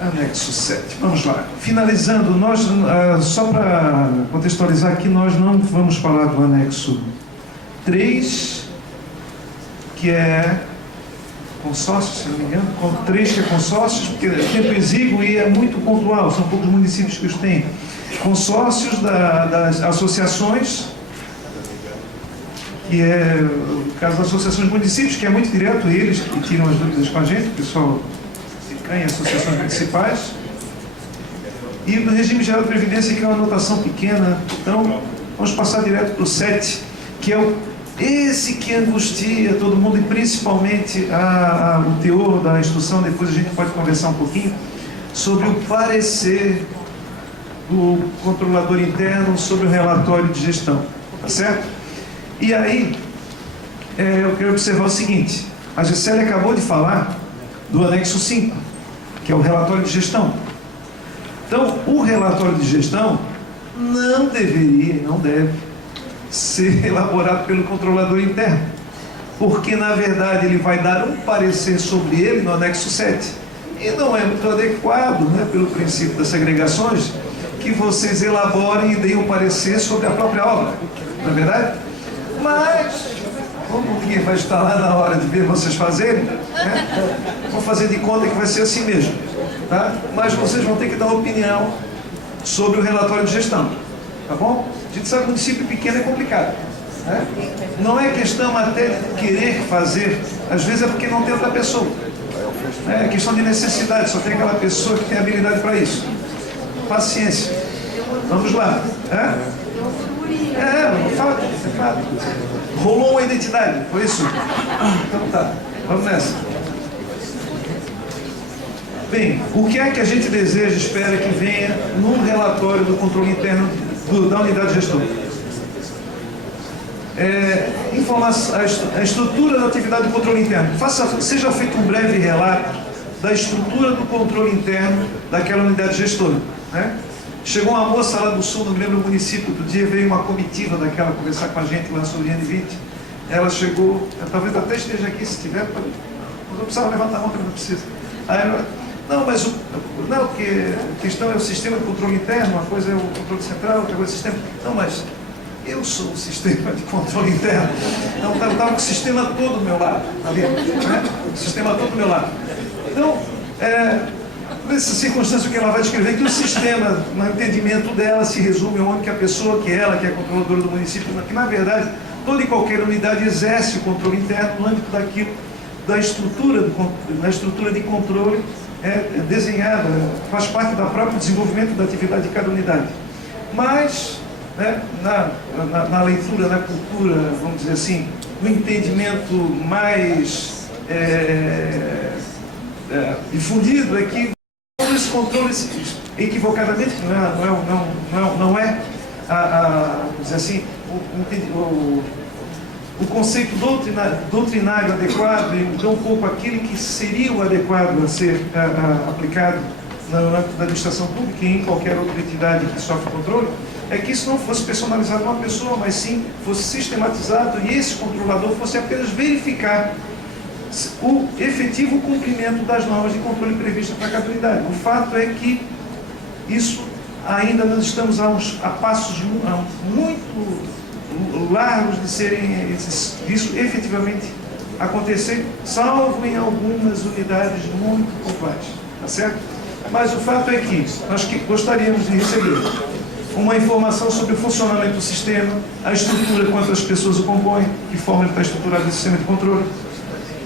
Anexo 7. Vamos lá. Finalizando, nós, só para contextualizar aqui, nós não vamos falar do anexo 3, que é consórcios, se não me engano, 3 que é consórcios, porque é tempo exíguo e é muito pontual, são poucos municípios que os têm. Consórcios das associações, que é o caso das associações de municípios, que é muito direto, eles que tiram as dúvidas com a gente, o pessoal em associações municipais, e do regime geral de previdência, que é uma anotação pequena. Então vamos passar direto para o 7, que é esse que angustia todo mundo, e principalmente o teor da instrução. Depois a gente pode conversar um pouquinho sobre o parecer do controlador interno sobre o relatório de gestão, tá certo? E aí eu quero observar o seguinte: a Gisele acabou de falar do anexo 5, que é o relatório de gestão. Então, o relatório de gestão não deveria e não deve ser elaborado pelo controlador interno, porque, na verdade, ele vai dar um parecer sobre ele no anexo 7, e não é muito adequado, né, pelo princípio das segregações, que vocês elaborem e deem um parecer sobre a própria obra, não é verdade? Mas Como ninguém vai estar lá na hora de ver vocês fazerem, né? Vou fazer de conta que vai ser assim mesmo, tá? Mas vocês vão ter que dar opinião sobre o relatório de gestão, tá bom? A gente sabe que município pequeno é complicado, né? Não é questão até de querer fazer, às vezes é porque não tem outra pessoa. É questão de necessidade, só tem aquela pessoa que tem habilidade para isso. Paciência. Vamos lá. Fala. Rolou uma identidade, foi isso? Então tá, vamos nessa. Bem, o que é que a gente deseja, espera que venha no relatório do controle interno da unidade gestora? A estrutura da atividade do controle interno. Seja feito um breve relato da estrutura do controle interno daquela unidade gestora, né? Chegou uma moça lá do sul, não me lembro do município, outro dia veio uma comitiva daquela conversar com a gente lá sobre N20. Ela chegou, talvez até esteja aqui, se tiver, não precisava levantar a mão, que não precisa. Aí ela, não, mas não, porque a questão é o sistema de controle interno, uma coisa é o controle central, outra coisa é o sistema. Não, mas eu sou o sistema de controle interno. Então estava com o sistema todo do meu lado, ali, né? O sistema todo do meu lado. Então, nessa circunstância que ela vai descrever, que o sistema, no entendimento dela, se resume ao que a pessoa, que ela, que é controladora do município, que na verdade toda e qualquer unidade exerce o controle interno no âmbito daquilo, da estrutura de controle desenhada, faz parte do próprio desenvolvimento da atividade de cada unidade. Mas, né, na leitura, na cultura, vamos dizer assim, no entendimento mais difundido é que esse controle, equivocadamente, não é vamos dizer assim, o conceito doutrinário adequado, e então um pouco aquele que seria o adequado a ser aplicado na âmbito da administração pública e em qualquer outra entidade que sofre controle, é que isso não fosse personalizado numa pessoa, mas sim fosse sistematizado e esse controlador fosse apenas verificar o efetivo cumprimento das normas de controle previstas para cada unidade. O fato é que isso ainda nós estamos a passos muito largos de serem isso efetivamente acontecer, salvo em algumas unidades muito pontuais, tá certo? Mas o fato é que nós gostaríamos de receber uma informação sobre o funcionamento do sistema, a estrutura, quantas pessoas o compõem, que forma ele está estruturado esse sistema de controle,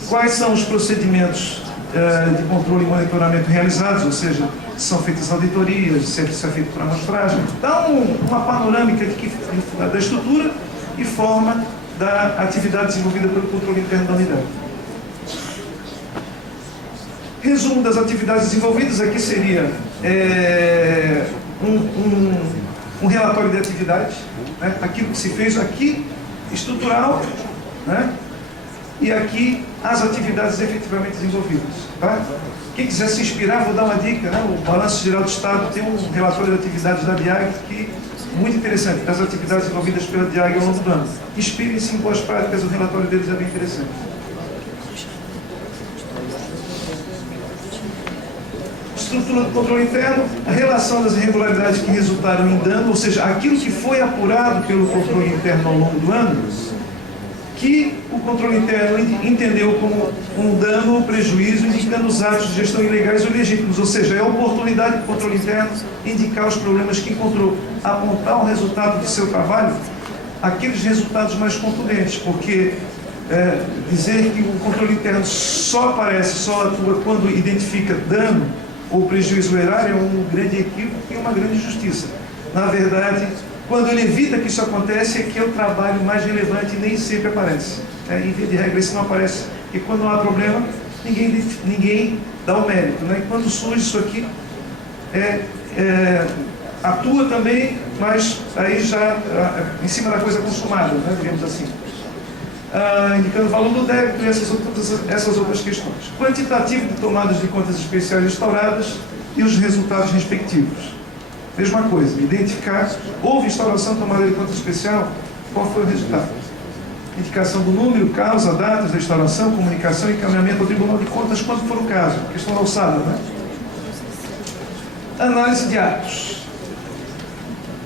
quais são os procedimentos de controle e monitoramento realizados, ou seja, se são feitas auditorias, se é feito por amostragem. Dá uma panorâmica da estrutura e forma da atividade desenvolvida pelo controle interno da unidade. Resumo das atividades desenvolvidas aqui seria um relatório de atividades, né? Aquilo que se fez aqui, estrutural, né? E aqui as atividades efetivamente desenvolvidas. Tá? Quem quiser se inspirar, vou dar uma dica, né? O Balanço Geral do Estado tem um relatório de atividades da DIAG que é muito interessante, das atividades desenvolvidas pela DIAG ao longo do ano. Inspirem-se em boas práticas, o relatório deles é bem interessante. Estrutura do controle interno, a relação das irregularidades que resultaram em dano, ou seja, aquilo que foi apurado pelo controle interno ao longo do ano, que o controle interno entendeu como um dano ou prejuízo, indicando os atos de gestão ilegais ou ilegítimos, ou seja, é a oportunidade do controle interno indicar os problemas que encontrou, apontar o resultado do seu trabalho, aqueles resultados mais contundentes, porque dizer que o controle interno só aparece, só atua quando identifica dano ou prejuízo erário é um grande equívoco e uma grande injustiça. Na verdade, quando ele evita que isso aconteça, é que é o trabalho mais relevante e nem sempre aparece. Em via de regra, isso não aparece. E quando não há problema, ninguém dá o mérito. Né? E quando surge isso aqui, atua também, mas aí já em cima da coisa consumada, né? Digamos assim. Indicando o valor do débito e essas outras questões. Quantitativo de tomadas de contas especiais instauradas e os resultados respectivos. Mesma coisa, identificar, houve instauração, tomada de conta especial, qual foi o resultado? Indicação do número, causa, datas da instauração, comunicação e encaminhamento ao Tribunal de Contas, quando for o caso, questão da alçada, né? Análise de atos.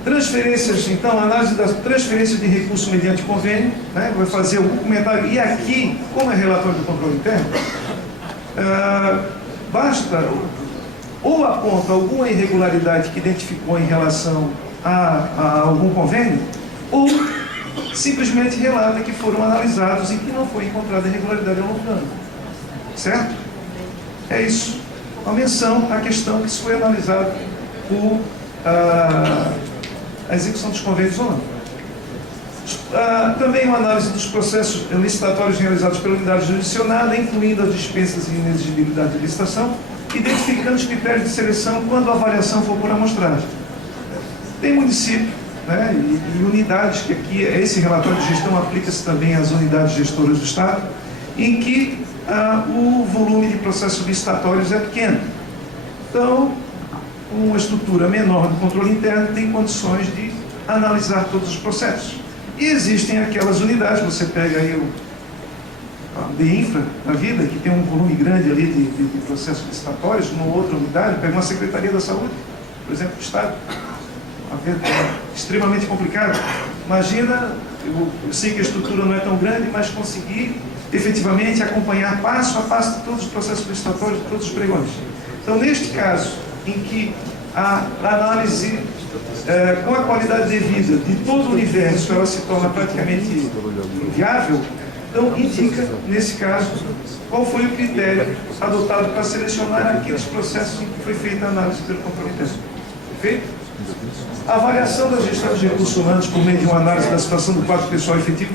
Transferências, então, análise das transferências de recursos mediante convênio, né? Vai fazer algum comentário. E aqui, como é relatório do controle interno, basta ou aponta alguma irregularidade que identificou em relação a algum convênio, ou simplesmente relata que foram analisados e que não foi encontrada irregularidade ao longo do ano. Certo? É isso. Uma menção à questão que se foi analisado por a execução dos convênios ou não. Também uma análise dos processos licitatórios realizados pela unidade jurisdicionada, incluindo as dispensas e inexigibilidade de licitação, identificando os critérios de seleção quando a avaliação for por amostragem. Tem município, né, e unidades, que aqui esse relatório de gestão aplica-se também às unidades gestoras do Estado, em que o volume de processos licitatórios é pequeno. Então, uma estrutura menor do controle interno tem condições de analisar todos os processos. E existem aquelas unidades, você pega aí de infra da vida, que tem um volume grande ali de processos licitatórios, numa outra unidade, pega uma Secretaria da Saúde, por exemplo, do Estado, extremamente complicado. Imagina, eu sei que a estrutura não é tão grande, mas conseguir efetivamente acompanhar passo a passo todos os processos licitatórios de todos os pregões. Então, neste caso, em que a análise com a qualidade devida de todo o universo, ela se torna praticamente inviável, então indica, nesse caso, qual foi o critério adotado para selecionar aqueles processos em que foi feita a análise pelo controle interno. Perfeito? A avaliação da gestão de recursos humanos por meio de uma análise da situação do quadro pessoal efetivo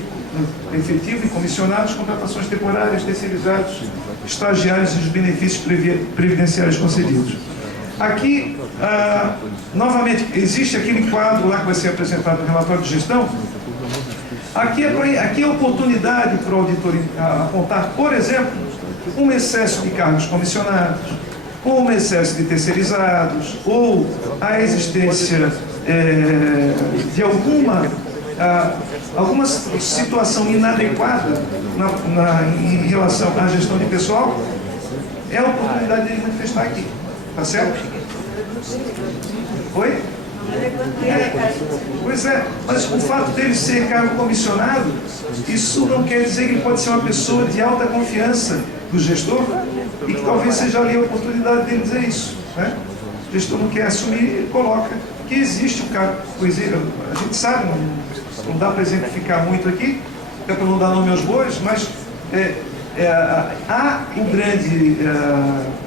e comissionados, contratações temporárias, terceirizados, estagiários e os benefícios previdenciários concedidos. Aqui, novamente, existe aquele quadro lá que vai ser apresentado no relatório de gestão. Aqui é oportunidade para o auditor apontar, por exemplo, um excesso de cargos comissionados, ou um excesso de terceirizados, ou a existência de alguma situação inadequada em relação à gestão de pessoal. É a oportunidade de manifestar aqui. Tá certo? Oi? Pois é, mas o fato dele ser cargo comissionado, isso não quer dizer que ele pode ser uma pessoa de alta confiança do gestor e que talvez seja ali a oportunidade dele dizer isso, né? O gestor não quer assumir, ele coloca que existe o cargo. Pois é, a gente sabe, não dá para exemplificar muito aqui, até para não dar nome aos bois, mas há um grande,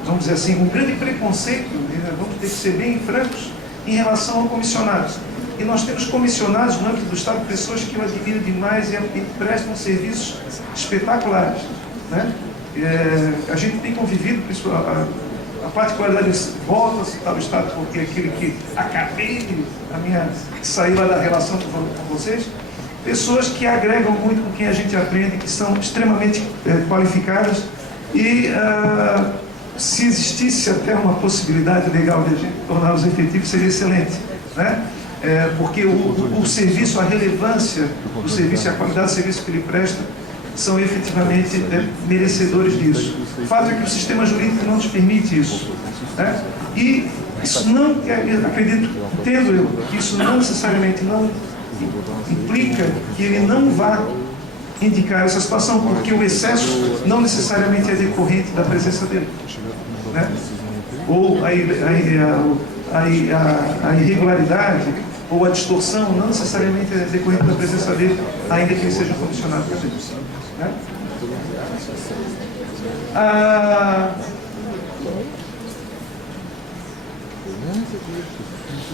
vamos dizer assim, um grande preconceito, vamos ter que ser bem francos, em relação a comissionados. E nós temos comissionados no âmbito do Estado, pessoas que eu admiro demais e prestam serviços espetaculares, né? A gente tem convivido, a particularidade, volta a citar o Estado, porque é aquele que acabei de sair lá da relação com vocês, pessoas que agregam muito com quem a gente aprende, que são extremamente qualificadas e se existisse até uma possibilidade legal de a gente torná-los efetivos, seria excelente, né? Porque o serviço, a relevância do serviço e a qualidade do serviço que ele presta são efetivamente merecedores disso. O fato é que o sistema jurídico não nos permite isso, né? E isso não, acredito, entendo eu, que isso não necessariamente não implica que ele não vá indicar essa situação, porque o excesso não necessariamente é decorrente da presença dele, né? Ou a irregularidade ou a distorção não necessariamente é decorrente da presença dele, ainda que ele seja comissionado para isso, né?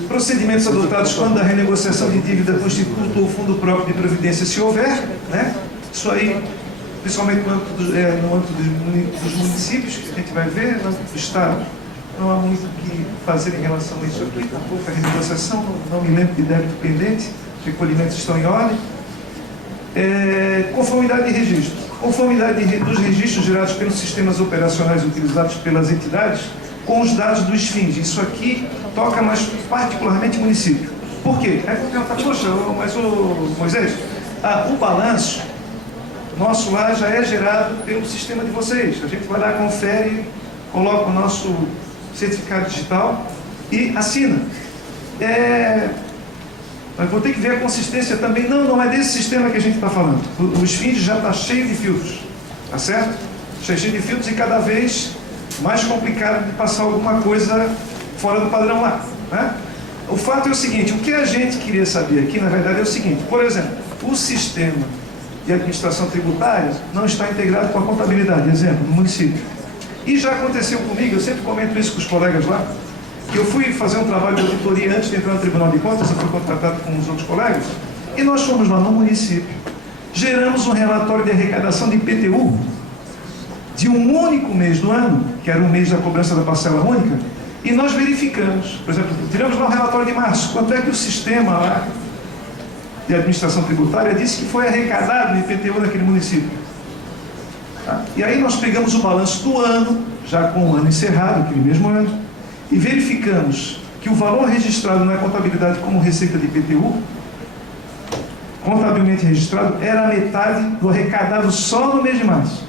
Procedimentos adotados quando a renegociação de dívida constitui o fundo próprio de previdência, se houver, né? Isso aí, principalmente no âmbito dos municípios, que a gente vai ver, no âmbito do Estado, não há muito o que fazer em relação a isso aqui, tampouco a renegociação, não me lembro de débito pendente, recolhimentos estão em ordem. Conformidade de registro. Conformidade dos registros gerados pelos sistemas operacionais utilizados pelas entidades com os dados dos fins. Isso aqui toca mais particularmente o município. Por quê? Aí vou perguntar, poxa, mas o Moisés, o balanço nosso lá já é gerado pelo sistema de vocês. A gente vai lá, confere, coloca o nosso certificado digital e assina. Mas vou ter que ver a consistência também. Não é desse sistema que a gente está falando. O esfínge já está cheio de filtros, tá certo? Cheio de filtros e cada vez mais complicado de passar alguma coisa fora do padrão lá, né? O fato é o seguinte, o que a gente queria saber aqui, na verdade, é o seguinte. Por exemplo, o sistema de administração tributária não está integrado com a contabilidade, exemplo, no município. E já aconteceu comigo, eu sempre comento isso com os colegas lá, que eu fui fazer um trabalho de auditoria antes de entrar no Tribunal de Contas, eu fui contratado com os outros colegas, e nós fomos lá no município, geramos um relatório de arrecadação de IPTU de um único mês do ano, que era o mês da cobrança da parcela única, e nós verificamos, por exemplo, tiramos lá o relatório de março, quanto é que o sistema lá de administração tributária disse que foi arrecadado no IPTU naquele município. Tá? E aí nós pegamos o balanço do ano, já com o ano encerrado, aquele mesmo ano, e verificamos que o valor registrado na contabilidade como receita de IPTU, contabilmente registrado, era a metade do arrecadado só no mês de março.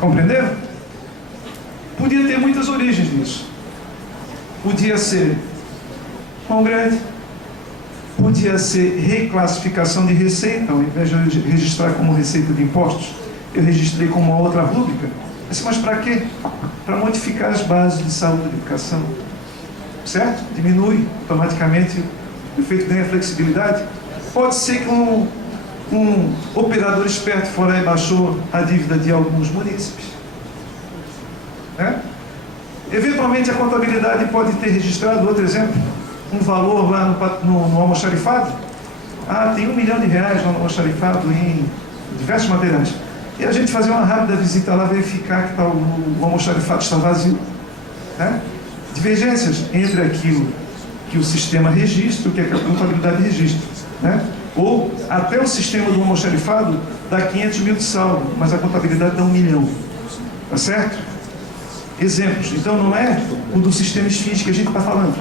Compreenderam? Podia ter muitas origens nisso. Podia ser pão grande, podia ser reclassificação de receita, ao invés de registrar como receita de impostos, eu registrei como uma outra rúbrica. Mas para quê? Para modificar as bases de saúde e educação. Certo? Diminui automaticamente o efeito ganha flexibilidade. Pode ser que um operador esperto for lá e baixou a dívida de alguns munícipes. Né? Eventualmente a contabilidade pode ter registrado, outro exemplo, um valor lá no almoxarifado. Tem R$1 milhão no almoxarifado em diversos materiais. E a gente fazer uma rápida visita lá, verificar que o almoxarifado está vazio. Né? Divergências entre aquilo que o sistema registra e o que a contabilidade registra. Né? Ou até o sistema do almoxarifado dá 500 mil de saldo, mas a contabilidade dá 1 milhão. Tá certo? Exemplos. Então não é o do sistema esfíngico que a gente está falando.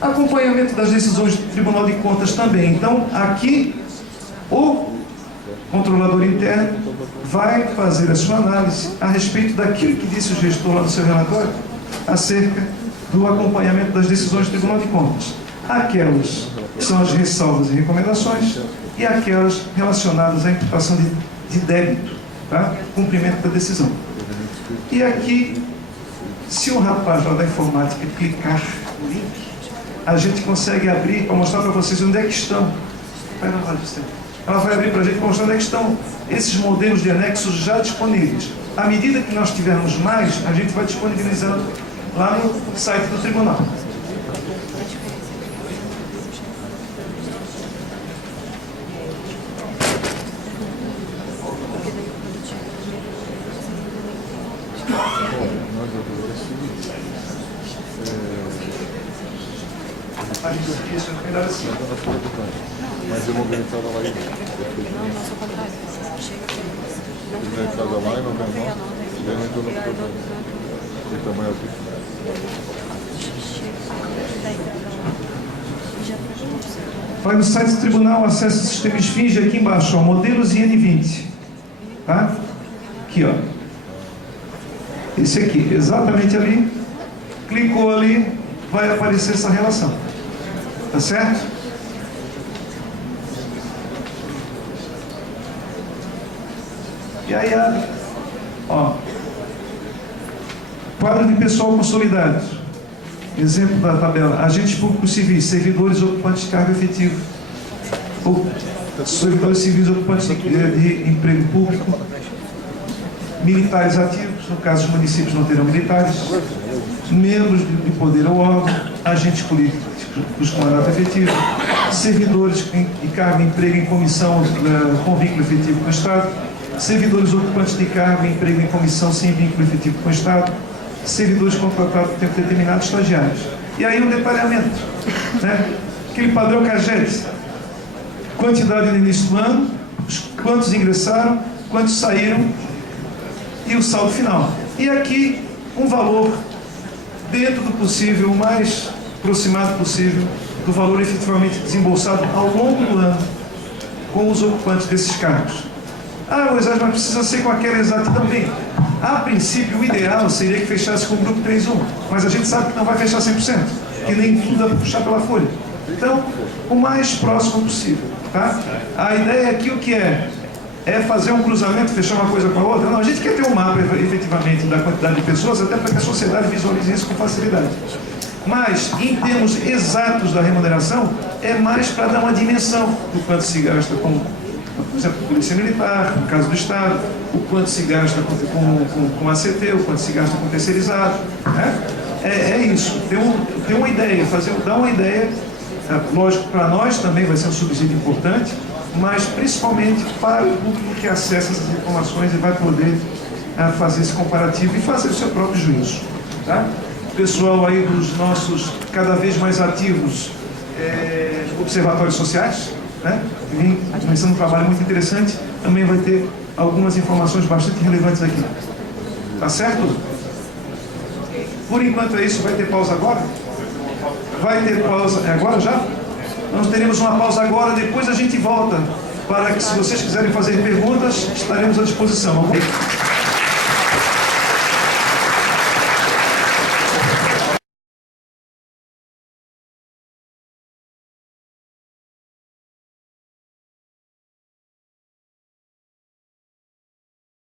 Acompanhamento das decisões do Tribunal de Contas também. Então, aqui, o controlador interno vai fazer a sua análise a respeito daquilo que disse o gestor lá no seu relatório, acerca do acompanhamento das decisões do Tribunal de Contas. Aquelas que são as ressalvas e recomendações e aquelas relacionadas à imputação de débito, tá? Cumprimento da decisão. E aqui, se o rapaz lá da informática clicar no link, a gente consegue abrir para mostrar para vocês onde é que estão. Ela vai abrir para a gente mostrar onde é que estão esses modelos de anexos já disponíveis. À medida que nós tivermos mais, a gente vai disponibilizando lá no site do tribunal. Isso é melhor assim. Mas eu mobilizava lá e primeiro casa lá e não vem não. E daí não entrou no programa. E tamanho aqui. Vai no site do tribunal, acessa o sistema esfinge aqui embaixo, ó, modelos IN20. Tá? Aqui, ó. Esse aqui, exatamente ali. Clicou ali, vai aparecer essa relação. Tá certo? E aí, ó, quadro de pessoal consolidado. Exemplo da tabela: agentes públicos civis, servidores ocupantes de cargo efetivo, servidores civis ocupantes de emprego público, militares ativos, no caso os municípios não terão militares, membros de poder ou órgão, agentes políticos com mandato efetivo, servidores de cargo e emprego em comissão com vínculo efetivo com o Estado, servidores ocupantes de cargo e emprego em comissão sem vínculo efetivo com o Estado, servidores contratados por tempo determinado, estagiários. E aí o detalhamento, né? Aquele padrão CAGED, quantidade no início do ano, quantos ingressaram, quantos saíram e o saldo final. E aqui um valor dentro do possível, o mais aproximado possível do valor efetivamente desembolsado ao longo do ano com os ocupantes desses cargos. Moisés, mas precisa ser com aquela exatidão. Bem, A princípio, o ideal seria que fechasse com o grupo 3.1, mas a gente sabe que não vai fechar 100%, que nem tudo dá para puxar pela folha. Então, o mais próximo possível, tá? A ideia aqui o que é? É fazer um cruzamento, fechar uma coisa com a outra? Não, a gente quer ter um mapa, efetivamente, da quantidade de pessoas, até para que a sociedade visualize isso com facilidade. Mas, em termos exatos da remuneração, é mais para dar uma dimensão do quanto se gasta com, por exemplo, Polícia Militar, no caso do Estado, o quanto se gasta com ACT, o quanto se gasta com terceirizado, né? É isso, ter uma ideia, dar uma ideia, lógico, para nós também vai ser um subsídio importante, mas principalmente para o público que acessa essas informações e vai poder fazer esse comparativo e fazer o seu próprio juízo, tá? O pessoal aí dos nossos cada vez mais ativos observatórios sociais, né? Vem começando um trabalho muito interessante, também vai ter algumas informações bastante relevantes aqui. Tá certo? Por enquanto é isso. Vai ter pausa agora? Vai ter pausa agora já? Nós teremos uma pausa agora, depois a gente volta para que, se vocês quiserem fazer perguntas, estaremos à disposição.